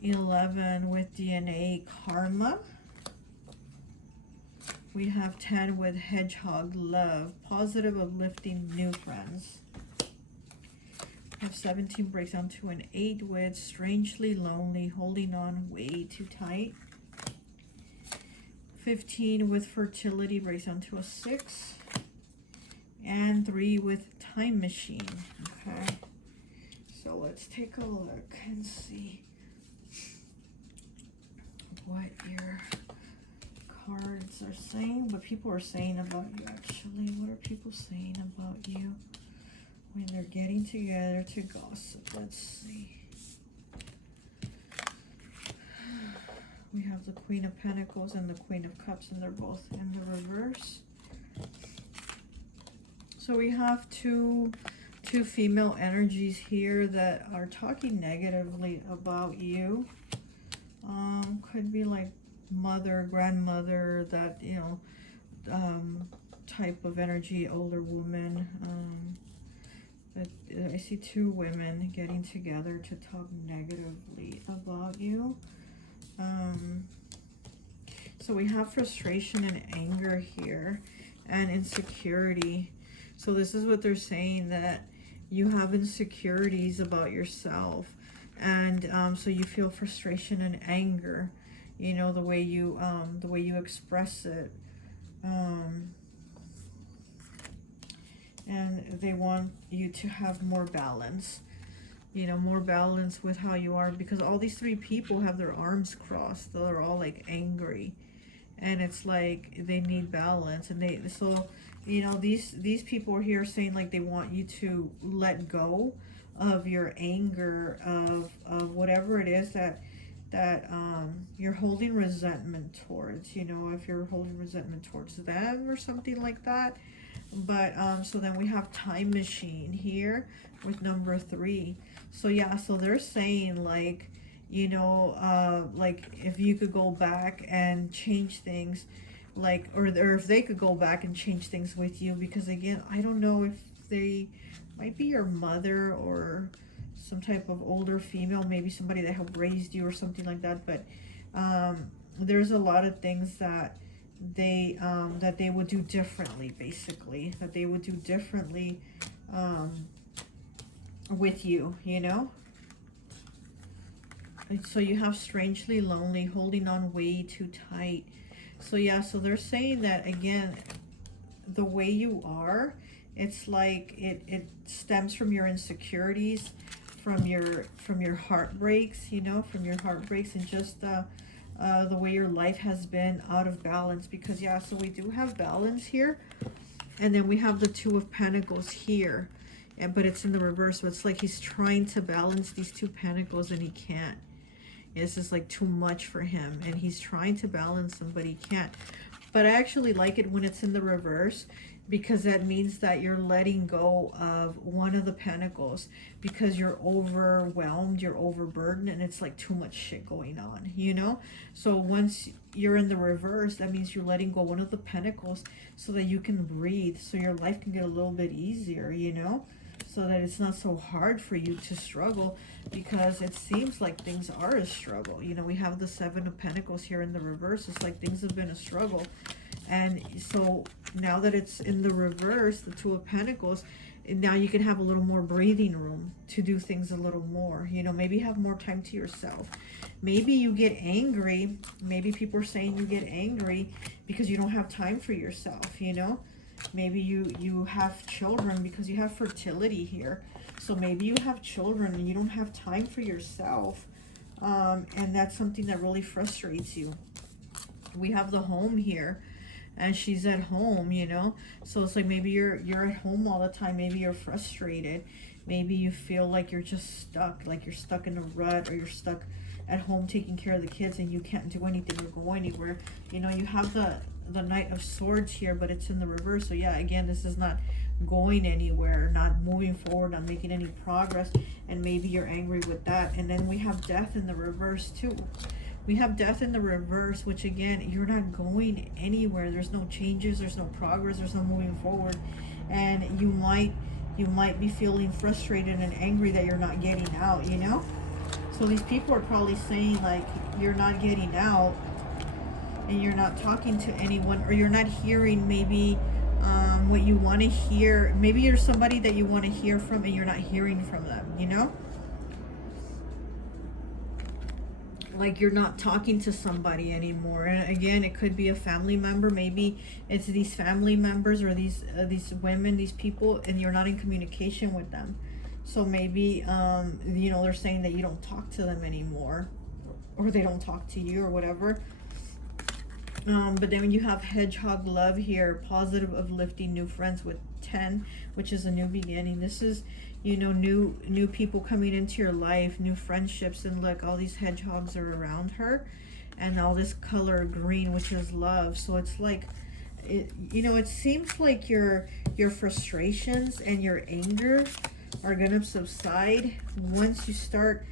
11 with DNA karma. We have 10 with hedgehog love. Positive, uplifting, new friends. We have 17 breaks down to an 8 with strangely lonely, holding on way too tight. 15 with fertility breaks down to a 6. And 3 with time machine. Okay. So let's take a look and see what your cards are saying, what people are saying about you actually. What are people saying about you when they're getting together to gossip? Let's see. We have the Queen of Pentacles and the Queen of Cups, and they're both in the reverse. So we have two female energies here that are talking negatively about you. Could be like mother, grandmother, that, you know, type of energy, older woman. But I see 2 women getting together to talk negatively about you. So we have frustration and anger here, and insecurity. So this is what they're saying, that you have insecurities about yourself, and so you feel frustration and anger, you know, the way you express it, and they want you to have more balance, you know, more balance with how you are, because all these 3 people have their arms crossed. They're all like angry, and it's like they need balance. And so, you know, these people are here saying like they want you to let go of your anger, of whatever it is that you're holding resentment towards, you know, if you're holding resentment towards them or something like that. But so then we have time machine here with number 3. So yeah, so they're saying like, you know, like if you could go back and change things, like, or if they could go back and change things with you, because again, I don't know if they might be your mother or some type of older female, maybe somebody that helped raise you or something like that. But there's a lot of things that they would do differently, basically, that they would do differently with you, you know. And so you have strangely lonely, holding on way too tight. So yeah, so they're saying that again, the way you are, it's like it stems from your insecurities, from your heartbreaks, you know, from your heartbreaks, and just the way your life has been out of balance. Because yeah, so we do have balance here, and then we have the Two of Pentacles here, and but it's in the reverse. So it's like he's trying to balance these two pentacles and he can't. This is like too much for him, and he's trying to balance them, but he can't. But I actually like it when it's in the reverse, because that means that you're letting go of one of the pentacles because you're overwhelmed, you're overburdened, and it's like too much shit going on, you know. So once you're in the reverse, that means you're letting go one of the pentacles so that you can breathe, so your life can get a little bit easier, you know, so that it's not so hard for you to struggle, because it seems like things are a struggle. You know, we have the Seven of Pentacles here in the reverse. It's like things have been a struggle. And so now that it's in the reverse, the Two of Pentacles, now you can have a little more breathing room to do things a little more. You know, maybe have more time to yourself. Maybe you get angry. Maybe people are saying you get angry because you don't have time for yourself, you know. Maybe you have children because you have fertility here. So maybe you have children and you don't have time for yourself. And that's something that really frustrates you. We have the home here, and she's at home, you know. So it's like maybe you're at home all the time. Maybe you're frustrated. Maybe you feel like you're just stuck, like you're stuck in a rut, or you're stuck at home taking care of the kids and you can't do anything or go anywhere. You know, you have the Knight of Swords here, but it's in the reverse. So yeah, again, this is not going anywhere, not moving forward, not making any progress, and maybe you're angry with that. And then we have Death in the reverse too. We have Death in the reverse, which again, you're not going anywhere. There's no changes, there's no progress, there's no moving forward, and you might be feeling frustrated and angry that you're not getting out, you know. So these people are probably saying like you're not getting out, and you're not talking to anyone, or you're not hearing maybe what you want to hear. Maybe you're somebody that you want to hear from and you're not hearing from them, you know. Like you're not talking to somebody anymore. And again, it could be a family member. Maybe it's these family members or these women, these people, and you're not in communication with them. So maybe you know, they're saying that you don't talk to them anymore, or they don't talk to you, or whatever. But then when you have Hedgehog Love here, positive, uplifting, new friends with 10, which is a new beginning. This is, you know, new people coming into your life, new friendships. And look, all these hedgehogs are around her, and all this color green, which is love. So it's like, you know, it seems like your frustrations and your anger are gonna subside once you start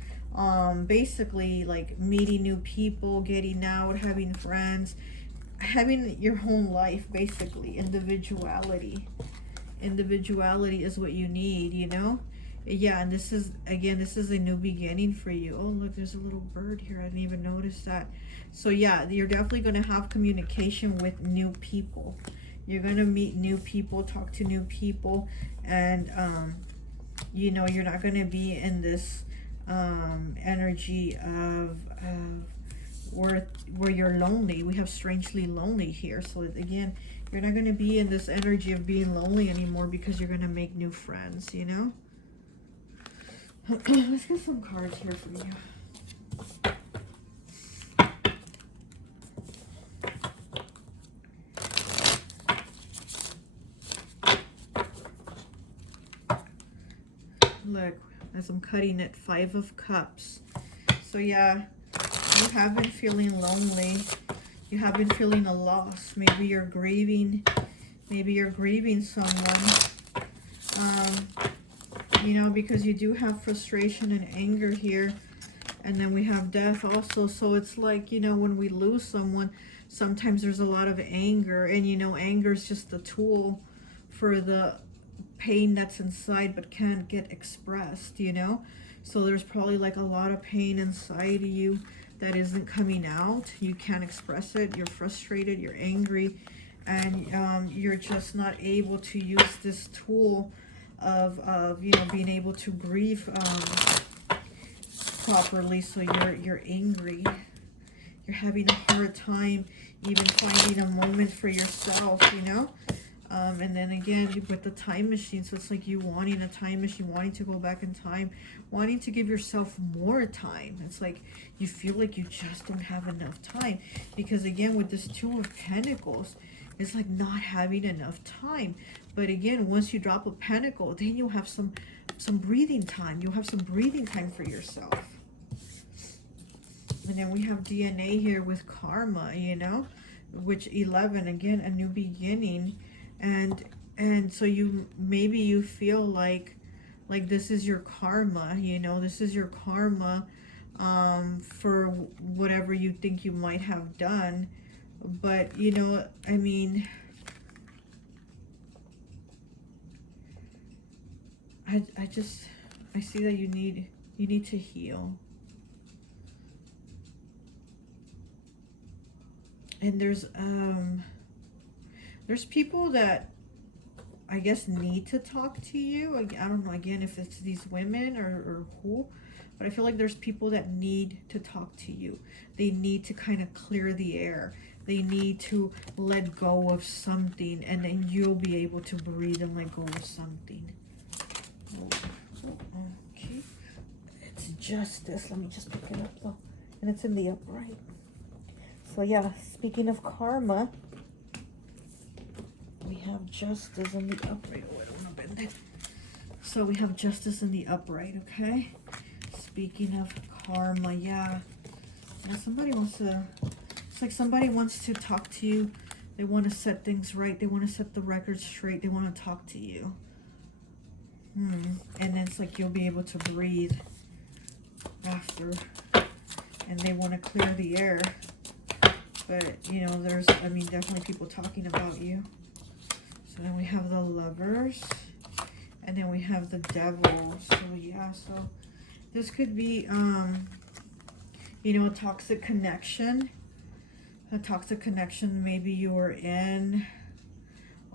basically like meeting new people, getting out, having friends, having your own life. Basically individuality is what you need, you know. Yeah, and this is, again, this is a new beginning for you. Oh look, there's a little bird here, I didn't even notice that. So yeah, you're definitely going to have communication with new people. You're going to meet new people, talk to new people, and you know, you're not going to be in this energy of where you're lonely. We have strangely lonely here. So again, you're not going to be in this energy of being lonely anymore, because you're going to make new friends, you know. Let's get some cards here for you. Look, as I'm cutting it, 5 of Cups. So yeah, you have been feeling lonely. You have been feeling a loss. Maybe you're grieving. Maybe you're grieving someone. You know, because you do have frustration and anger here. And then we have death also. So it's like, you know, when we lose someone, sometimes there's a lot of anger. And, you know, anger is just a tool for the pain that's inside but can't get expressed, you know. So there's probably like a lot of pain inside of you that isn't coming out. You can't express it. You're frustrated, you're angry, and you're just not able to use this tool of you know, being able to grieve properly. So you're angry. You're having a hard time even finding a moment for yourself, you know. And then again, with the time machine, so it's like you wanting a time machine, wanting to go back in time, wanting to give yourself more time. It's like you feel like you just don't have enough time. Because again, with this Two of Pentacles, it's like not having enough time. But again, once you drop a pentacle, then you'll have some breathing time. You'll have some breathing time for yourself. And then we have DNA here with karma, you know, which 11, again, a new beginning. And so maybe you feel like this is your karma, you know, this is your karma for whatever you think you might have done. But, you know, I mean, I see that you need to heal. And there's people that I guess need to talk to you. I don't know, again, if it's these women or who, but I feel like there's people that need to talk to you. They need to kind of clear the air. They need to let go of something, and then you'll be able to breathe and let go of something. Okay. It's Justice. Let me just pick it up though. And it's in the upright. So yeah, speaking of karma, we have Justice in the upright. Oh, I don't want to bend it. So we have Justice in the upright, okay? Speaking of karma, yeah. Now somebody wants to, it's like somebody wants to talk to you. They want to set things right. They want to set the record straight. They want to talk to you. And then it's like you'll be able to breathe after. And they want to clear the air. But, you know, there's, I mean, definitely people talking about you. So then we have the Lovers. And then we have the Devil. So, yeah, so this could be, you know, a toxic connection. A toxic connection maybe you're in.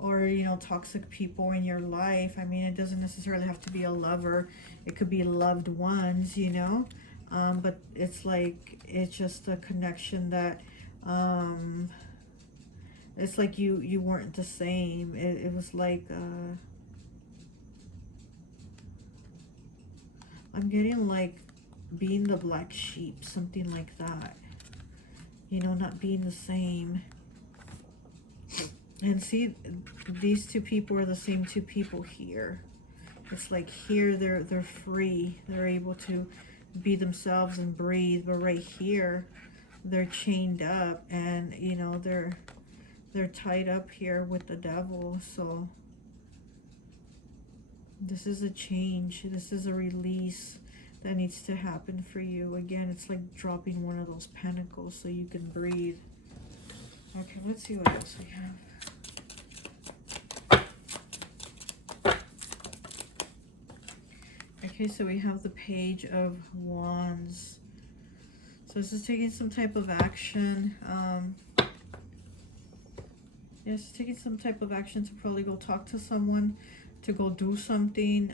Or, you know, toxic people in your life. I mean, it doesn't necessarily have to be a lover. It could be loved ones, you know. But it's like, it's just a connection that... it's like you weren't the same. It was like I'm getting like being the black sheep, something like that, you know, not being the same. And see, these two people are the same two people here. It's like here they're free, they're able to be themselves and breathe, but right here they're chained up, and you know they're tied up here with the Devil. So this is a change, this is a release that needs to happen for you. Again, it's like dropping one of those pentacles so you can breathe. Okay, let's see what else we have. Okay, so we have the Page of Wands. So this is taking some type of action. Yes, taking some type of action to probably go talk to someone, to go do something.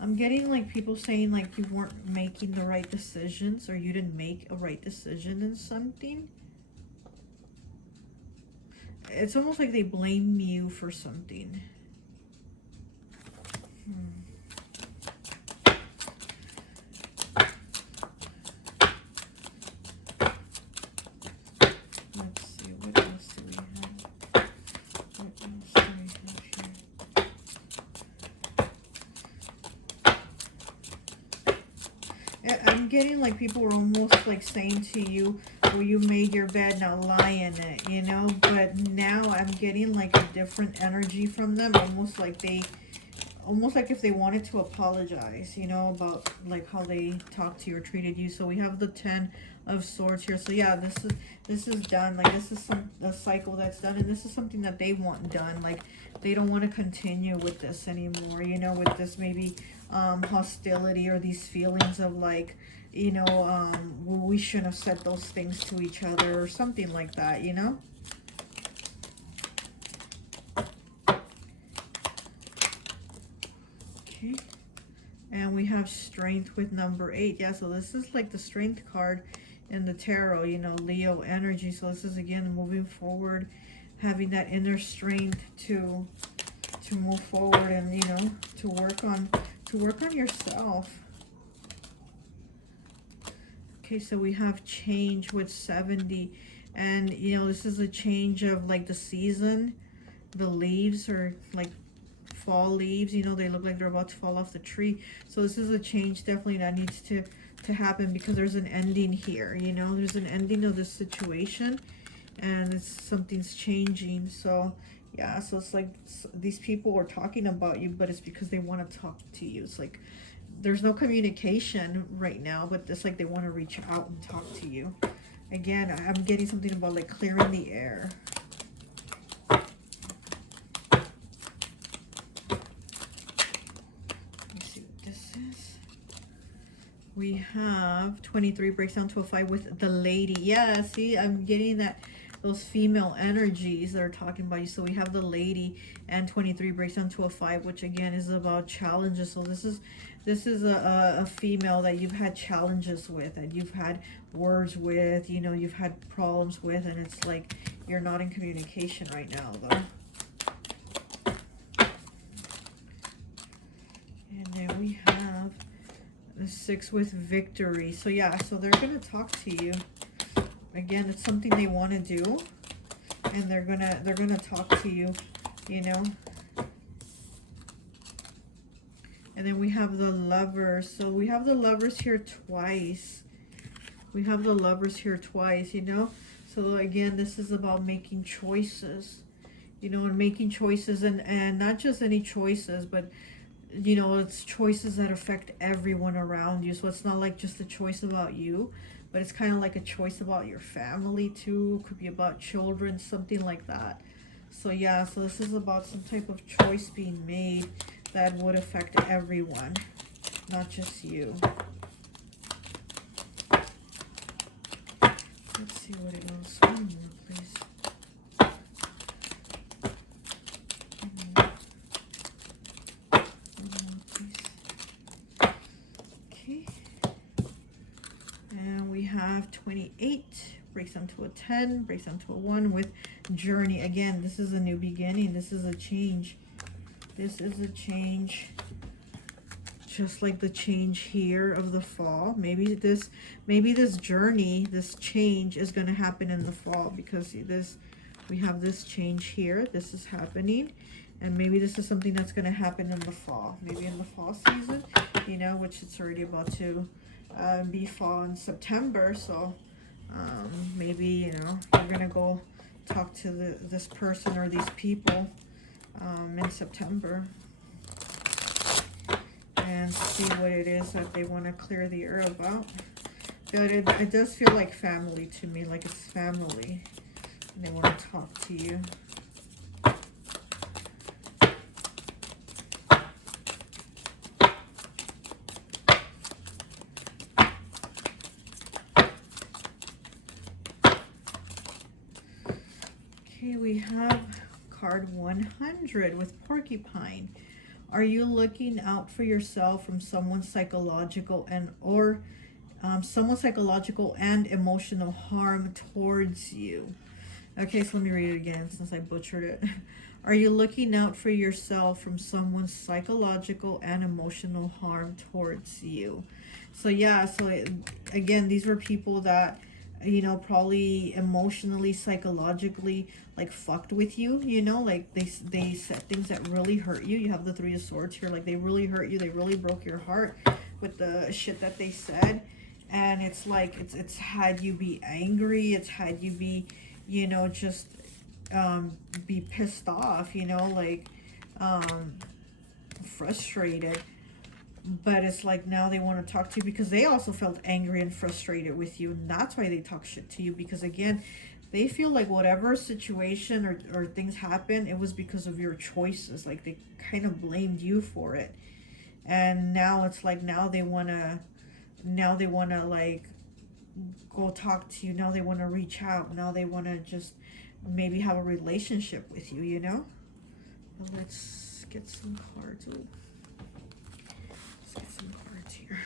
I'm getting like people saying like you weren't making the right decisions, or you didn't make a right decision in something. It's almost like they blame you for something. Let's see, what else do we have? What else do we have here? I'm getting like people are almost like saying to you, well, you made your bed, now lie in it, you know. But now I'm getting like a different energy from them, almost like if they wanted to apologize, you know, about like how they talked to you or treated you. So we have the 10 of Swords here. So yeah, this is done. Like this is a cycle that's done, and this is something that they want done. Like they don't want to continue with this anymore, you know, with this maybe hostility or these feelings of like, you know, we shouldn't have said those things to each other or something like that, you know. Okay. And we have strength with number 8. Yeah, so this is like the strength card in the tarot, you know, Leo energy. So this is again moving forward, having that inner strength to move forward and, you know, to work on yourself. Okay, so we have change with 70, and you know, this is a change of like the season. The leaves are like fall leaves, you know, they look like they're about to fall off the tree. So this is a change definitely that needs to happen, because there's an ending here, you know, there's an ending of this situation, and it's something's changing. So yeah, so it's like these people are talking about you, but it's because they want to talk to you. It's like there's no communication right now, but it's like they want to reach out and talk to you. Again, I'm getting something about like clearing the air. We have 23 breaks down to a 5 with the lady. Yeah, see, I'm getting that, those female energies that are talking about you. So we have the lady, and 23 breaks down to a 5, which again is about challenges. So this is a female that you've had challenges with, that you've had words with, you know, you've had problems with, and it's like you're not in communication right now, though. And then we have the 6 with victory. So yeah, so they're gonna talk to you. Again, it's something they want to do, and they're gonna talk to you, you know. And then we have the lovers. So we have the lovers here twice. We have the lovers here twice, you know. So again, this is about making choices, you know, and making choices, and not just any choices, but you know, it's choices that affect everyone around you. So it's not like just a choice about you, but it's kind of like a choice about your family too. Could be about children, something like that. So yeah, so this is about some type of choice being made that would affect everyone, not just you. Let's see what it is. One more, please. And we have 28, breaks down to a 10, breaks down to a 1 with journey. Again, this is a new beginning. This is a change. This is a change. Just like the change here of the fall. Maybe this journey, this change is going to happen in the fall, because see this, we have this change here. This is happening. And maybe this is something that's going to happen in the fall. Maybe in the fall season, you know, which it's already about to be fall in September. So maybe, you know, you're gonna go talk to this person or these people in September and see what it is that they want to clear the air about. But it does feel like family to me, like it's family, and they want to talk to you. Okay, we have card 100 with porcupine. Are you looking out for yourself from someone's psychological and emotional harm towards you? Okay, so let me read it again since I butchered it. Are you looking out for yourself from someone's psychological and emotional harm towards you? So yeah, so again, these were people that, you know, probably emotionally, psychologically, like fucked with you, you know, like they said things that really hurt you. You have the 3 of Swords here, like they really hurt you, they really broke your heart with the shit that they said. And it's like it's had you be angry, it's had you be, you know, just be pissed off, you know, like frustrated. But it's like now they want to talk to you because they also felt angry and frustrated with you, and that's why they talk shit to you, because again, they feel like whatever situation or things happen, it was because of your choices. Like they kind of blamed you for it. And now it's like now they want to now they want to like go talk to you. Now they want to reach out. Now they want to just maybe have a relationship with you, you know? Well, let's get some cards. Ooh. Let's get some cards here.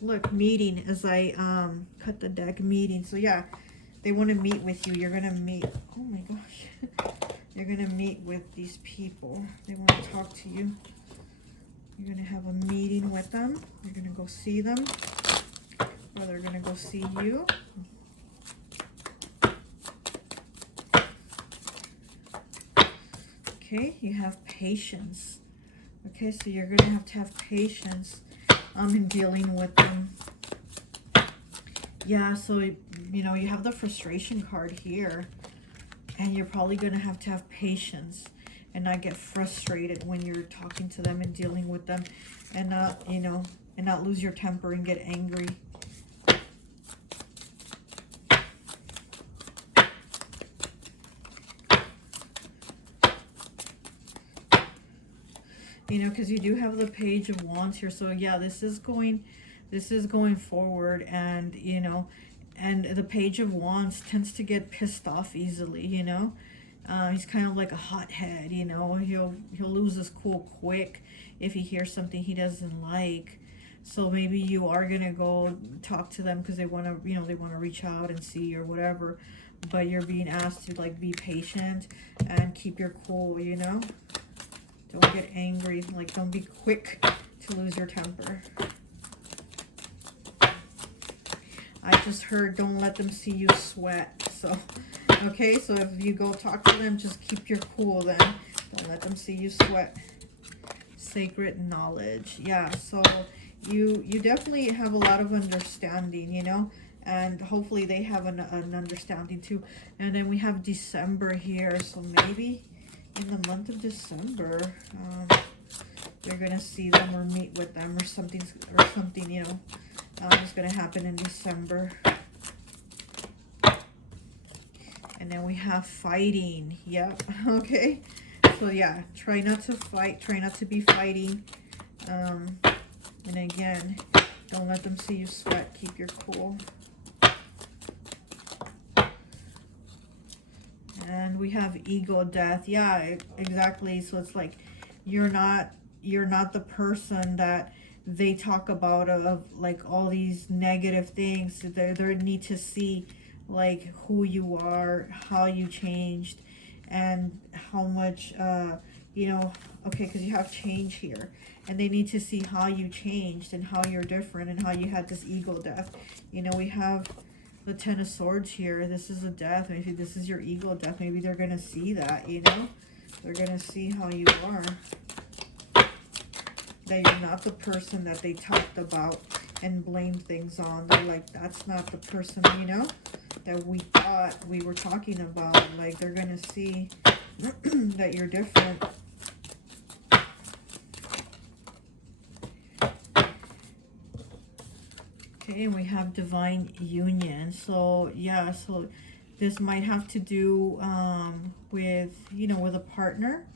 Look, meeting, as I cut the deck, meeting. So yeah, they want to meet with you. You're going to meet. Oh my gosh. You're going to meet with these people. They want to talk to you. You're going to have a meeting with them. You're going to go see them. Or they're going to go see you. Okay, you have patience. Okay, so you're going to have patience in dealing with them. Yeah, so, you know, you have the frustration card here. And you're probably going to have patience and not get frustrated when you're talking to them and dealing with them, and not, you know, and not lose your temper and get angry. You know, because you do have the Page of Wands here. So yeah, this is going forward, and, you know, and the Page of Wands tends to get pissed off easily, you know. He's kind of like a hothead, you know. He'll lose his cool quick if he hears something he doesn't like. So maybe you are gonna go talk to them because they want to, you know, they want to reach out and see or whatever. But you're being asked to like be patient and keep your cool, you know. Don't get angry. Like, don't be quick to lose your temper. I just heard don't let them see you sweat. So, okay, so if you go talk to them, just keep your cool then. Don't let them see you sweat. Sacred knowledge. Yeah, so you definitely have a lot of understanding, you know, and hopefully they have an understanding too. And then we have December here, so maybe in the month of December, you're gonna see them or meet with them, or something, you know, is gonna happen in December. And then we have fighting. Yep. Okay. So yeah, try not to fight. Try not to be fighting. And again, don't let them see you sweat. Keep your cool. And we have ego death. Yeah, exactly. So it's like you're not the person that they talk about of like all these negative things. They need to see like who you are, how you changed, and how much you know, okay, because you have change here, and they need to see how you changed and how you're different and how you had this ego death. You know, we have the Ten of Swords here. This is a death. Maybe this is your ego death. Maybe they're gonna see that, you know, they're gonna see how you are, that you're not the person that they talked about and blamed things on. They're like, that's not the person, you know, that we thought we were talking about. Like, they're gonna see that you're different. Okay, and we have divine union. So yeah, so this might have to do with, you know, with a partner,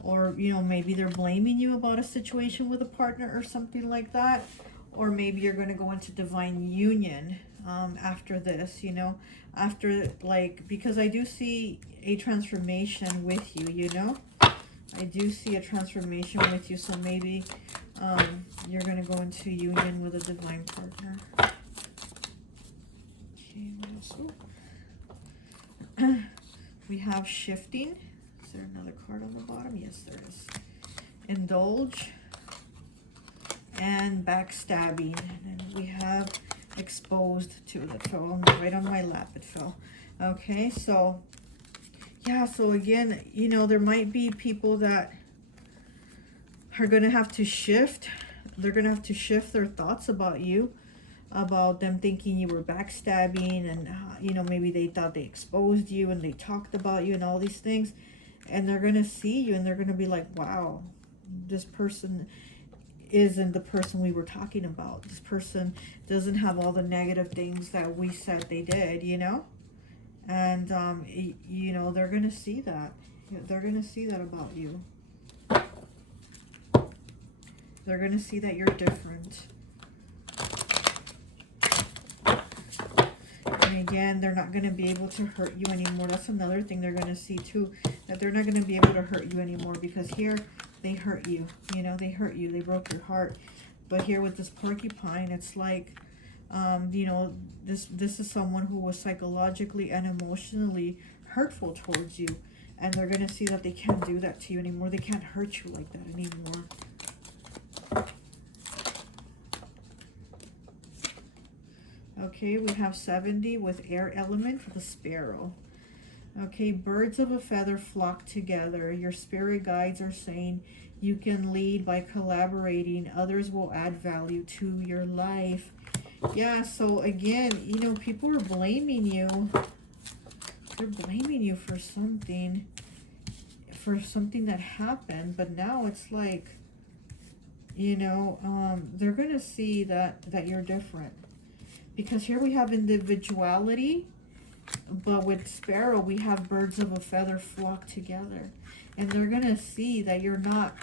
or, you know, maybe they're blaming you about a situation with a partner or something like that. Or maybe you're going to go into divine union after this, you know, after, like, because I do see a transformation with you, you know, I do see a transformation with you. So maybe you're going to go into union with a divine partner. Okay, what else? We have shifting. Is there another card on the bottom? Yes, there is. Indulge and backstabbing. And then we have exposed too. That fell right on my lap. It fell. Okay, so yeah, so again, you know, there might be people that are going to have to shift. They're going to have to shift their thoughts about you, about them thinking you were backstabbing, and you know, maybe they thought they exposed you and they talked about you and all these things, and they're going to see you and they're going to be like, wow, this person isn't the person we were talking about. This person doesn't have all the negative things that we said they did, you know. And you know, they're going to see that. They're going to see that about you. They're going to see that you're different. And again, they're not going to be able to hurt you anymore. That's another thing they're going to see too, that they're not going to be able to hurt you anymore, because here they hurt you. You know, they hurt you. They broke your heart. But here with this porcupine, it's like, you know, this is someone who was psychologically and emotionally hurtful towards you. And they're going to see that they can't do that to you anymore. They can't hurt you like that anymore. Okay, we have 70 with air element, the sparrow. Okay, birds of a feather flock together. Your spirit guides are saying you can lead by collaborating. Others will add value to your life. Yeah, so again, you know, people are blaming you. They're blaming you for something that happened. But now it's like, you know, they're going to see that you're different. Because here we have individuality, but with sparrow, we have birds of a feather flock together. And they're going to see that you're not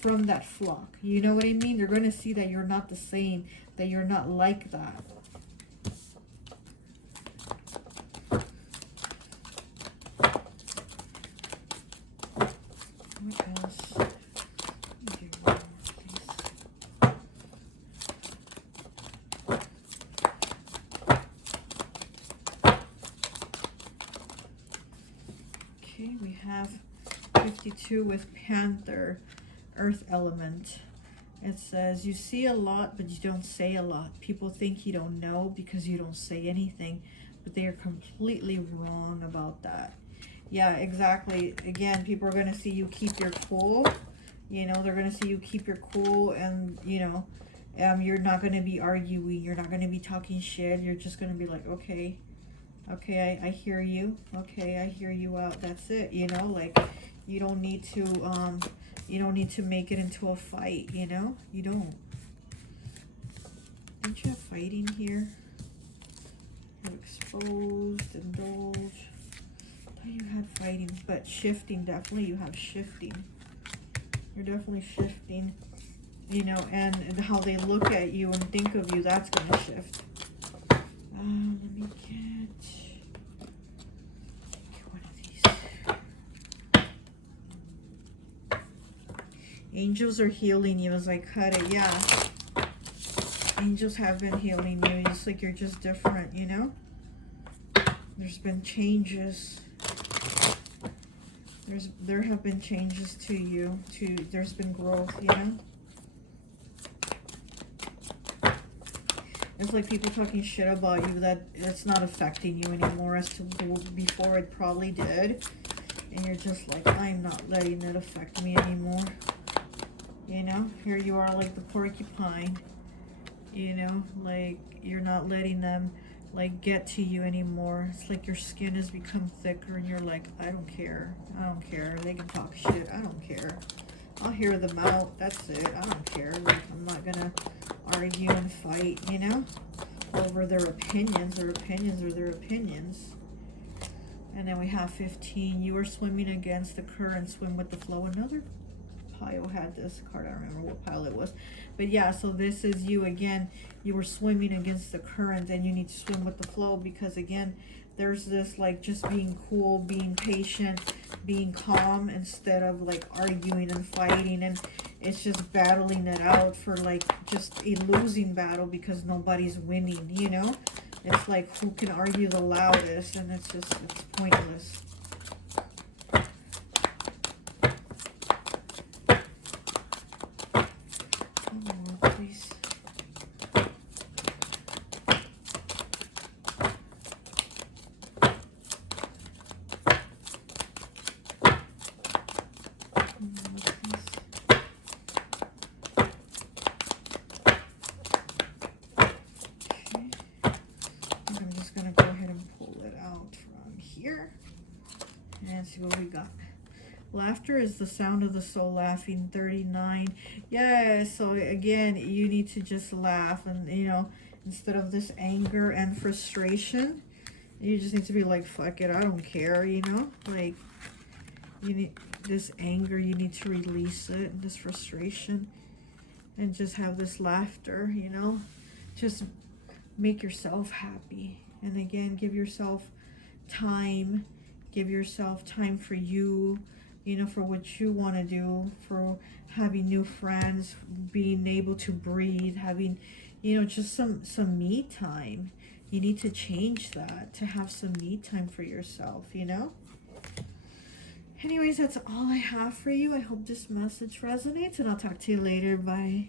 from that flock. You know what I mean? They're going to see that you're not the same, that you're not like that. What else? Okay, we have 52 with panther, earth element. It says, you see a lot, but you don't say a lot. People think you don't know because you don't say anything, but they are completely wrong about that. Yeah, exactly. Again, people are going to see you keep your cool. You know, they're going to see you keep your cool, and, you know, you're not going to be arguing. You're not going to be talking shit. You're just going to be like, okay. Okay, I hear you. Okay, I hear you out. That's it. You know, like, you don't need to make it into a fight, you know? You don't. Don't you have fighting here? You have exposed, indulge. I thought you had fighting, but shifting, definitely you have shifting. You're definitely shifting, you know, and how they look at you and think of you, that's going to shift. Let me get one of these. Angels are healing you as I cut it. Yeah. Angels have been healing you. It's like you're just different, you know? There's been changes. There have been changes to you. There's been growth, you know? It's like people talking shit about you that it's not affecting you anymore as to before it probably did. And you're just like, I'm not letting it affect me anymore. You know, here you are like the porcupine. You know, like you're not letting them like get to you anymore. It's like your skin has become thicker and you're like, I don't care. I don't care. They can talk shit. I don't care. I'll hear them out. That's it. I don't care. Like, I'm not gonna argue and fight, you know, over their opinions. Their opinions are their opinions. And then we have 15. You are swimming against the current. Swim with the flow. Another pile had this card. I don't remember what pile it was. But yeah, so this is you again. You were swimming against the current and you need to swim with the flow, because again, there's this like just being cool, being patient, being calm instead of like arguing and fighting, and it's just battling it out for like just a losing battle because nobody's winning, you know? It's like who can argue the loudest, and it's pointless. One more, please. See what we got. Laughter is the sound of the soul laughing. 39. Yeah, so again, you need to just laugh, and you know, instead of this anger and frustration, you just need to be like, fuck it, I don't care, you know? Like, you need this anger, you need to release it, this frustration. and just have this laughter, you know. Just make yourself happy. And again, give yourself time. Give yourself time for you, you know, for what you want to do, for having new friends, being able to breathe, having, you know, just some me time. You need to change that, to have some me time for yourself, you know. Anyways, that's all I have for you. I hope this message resonates, and I'll talk to you later. Bye.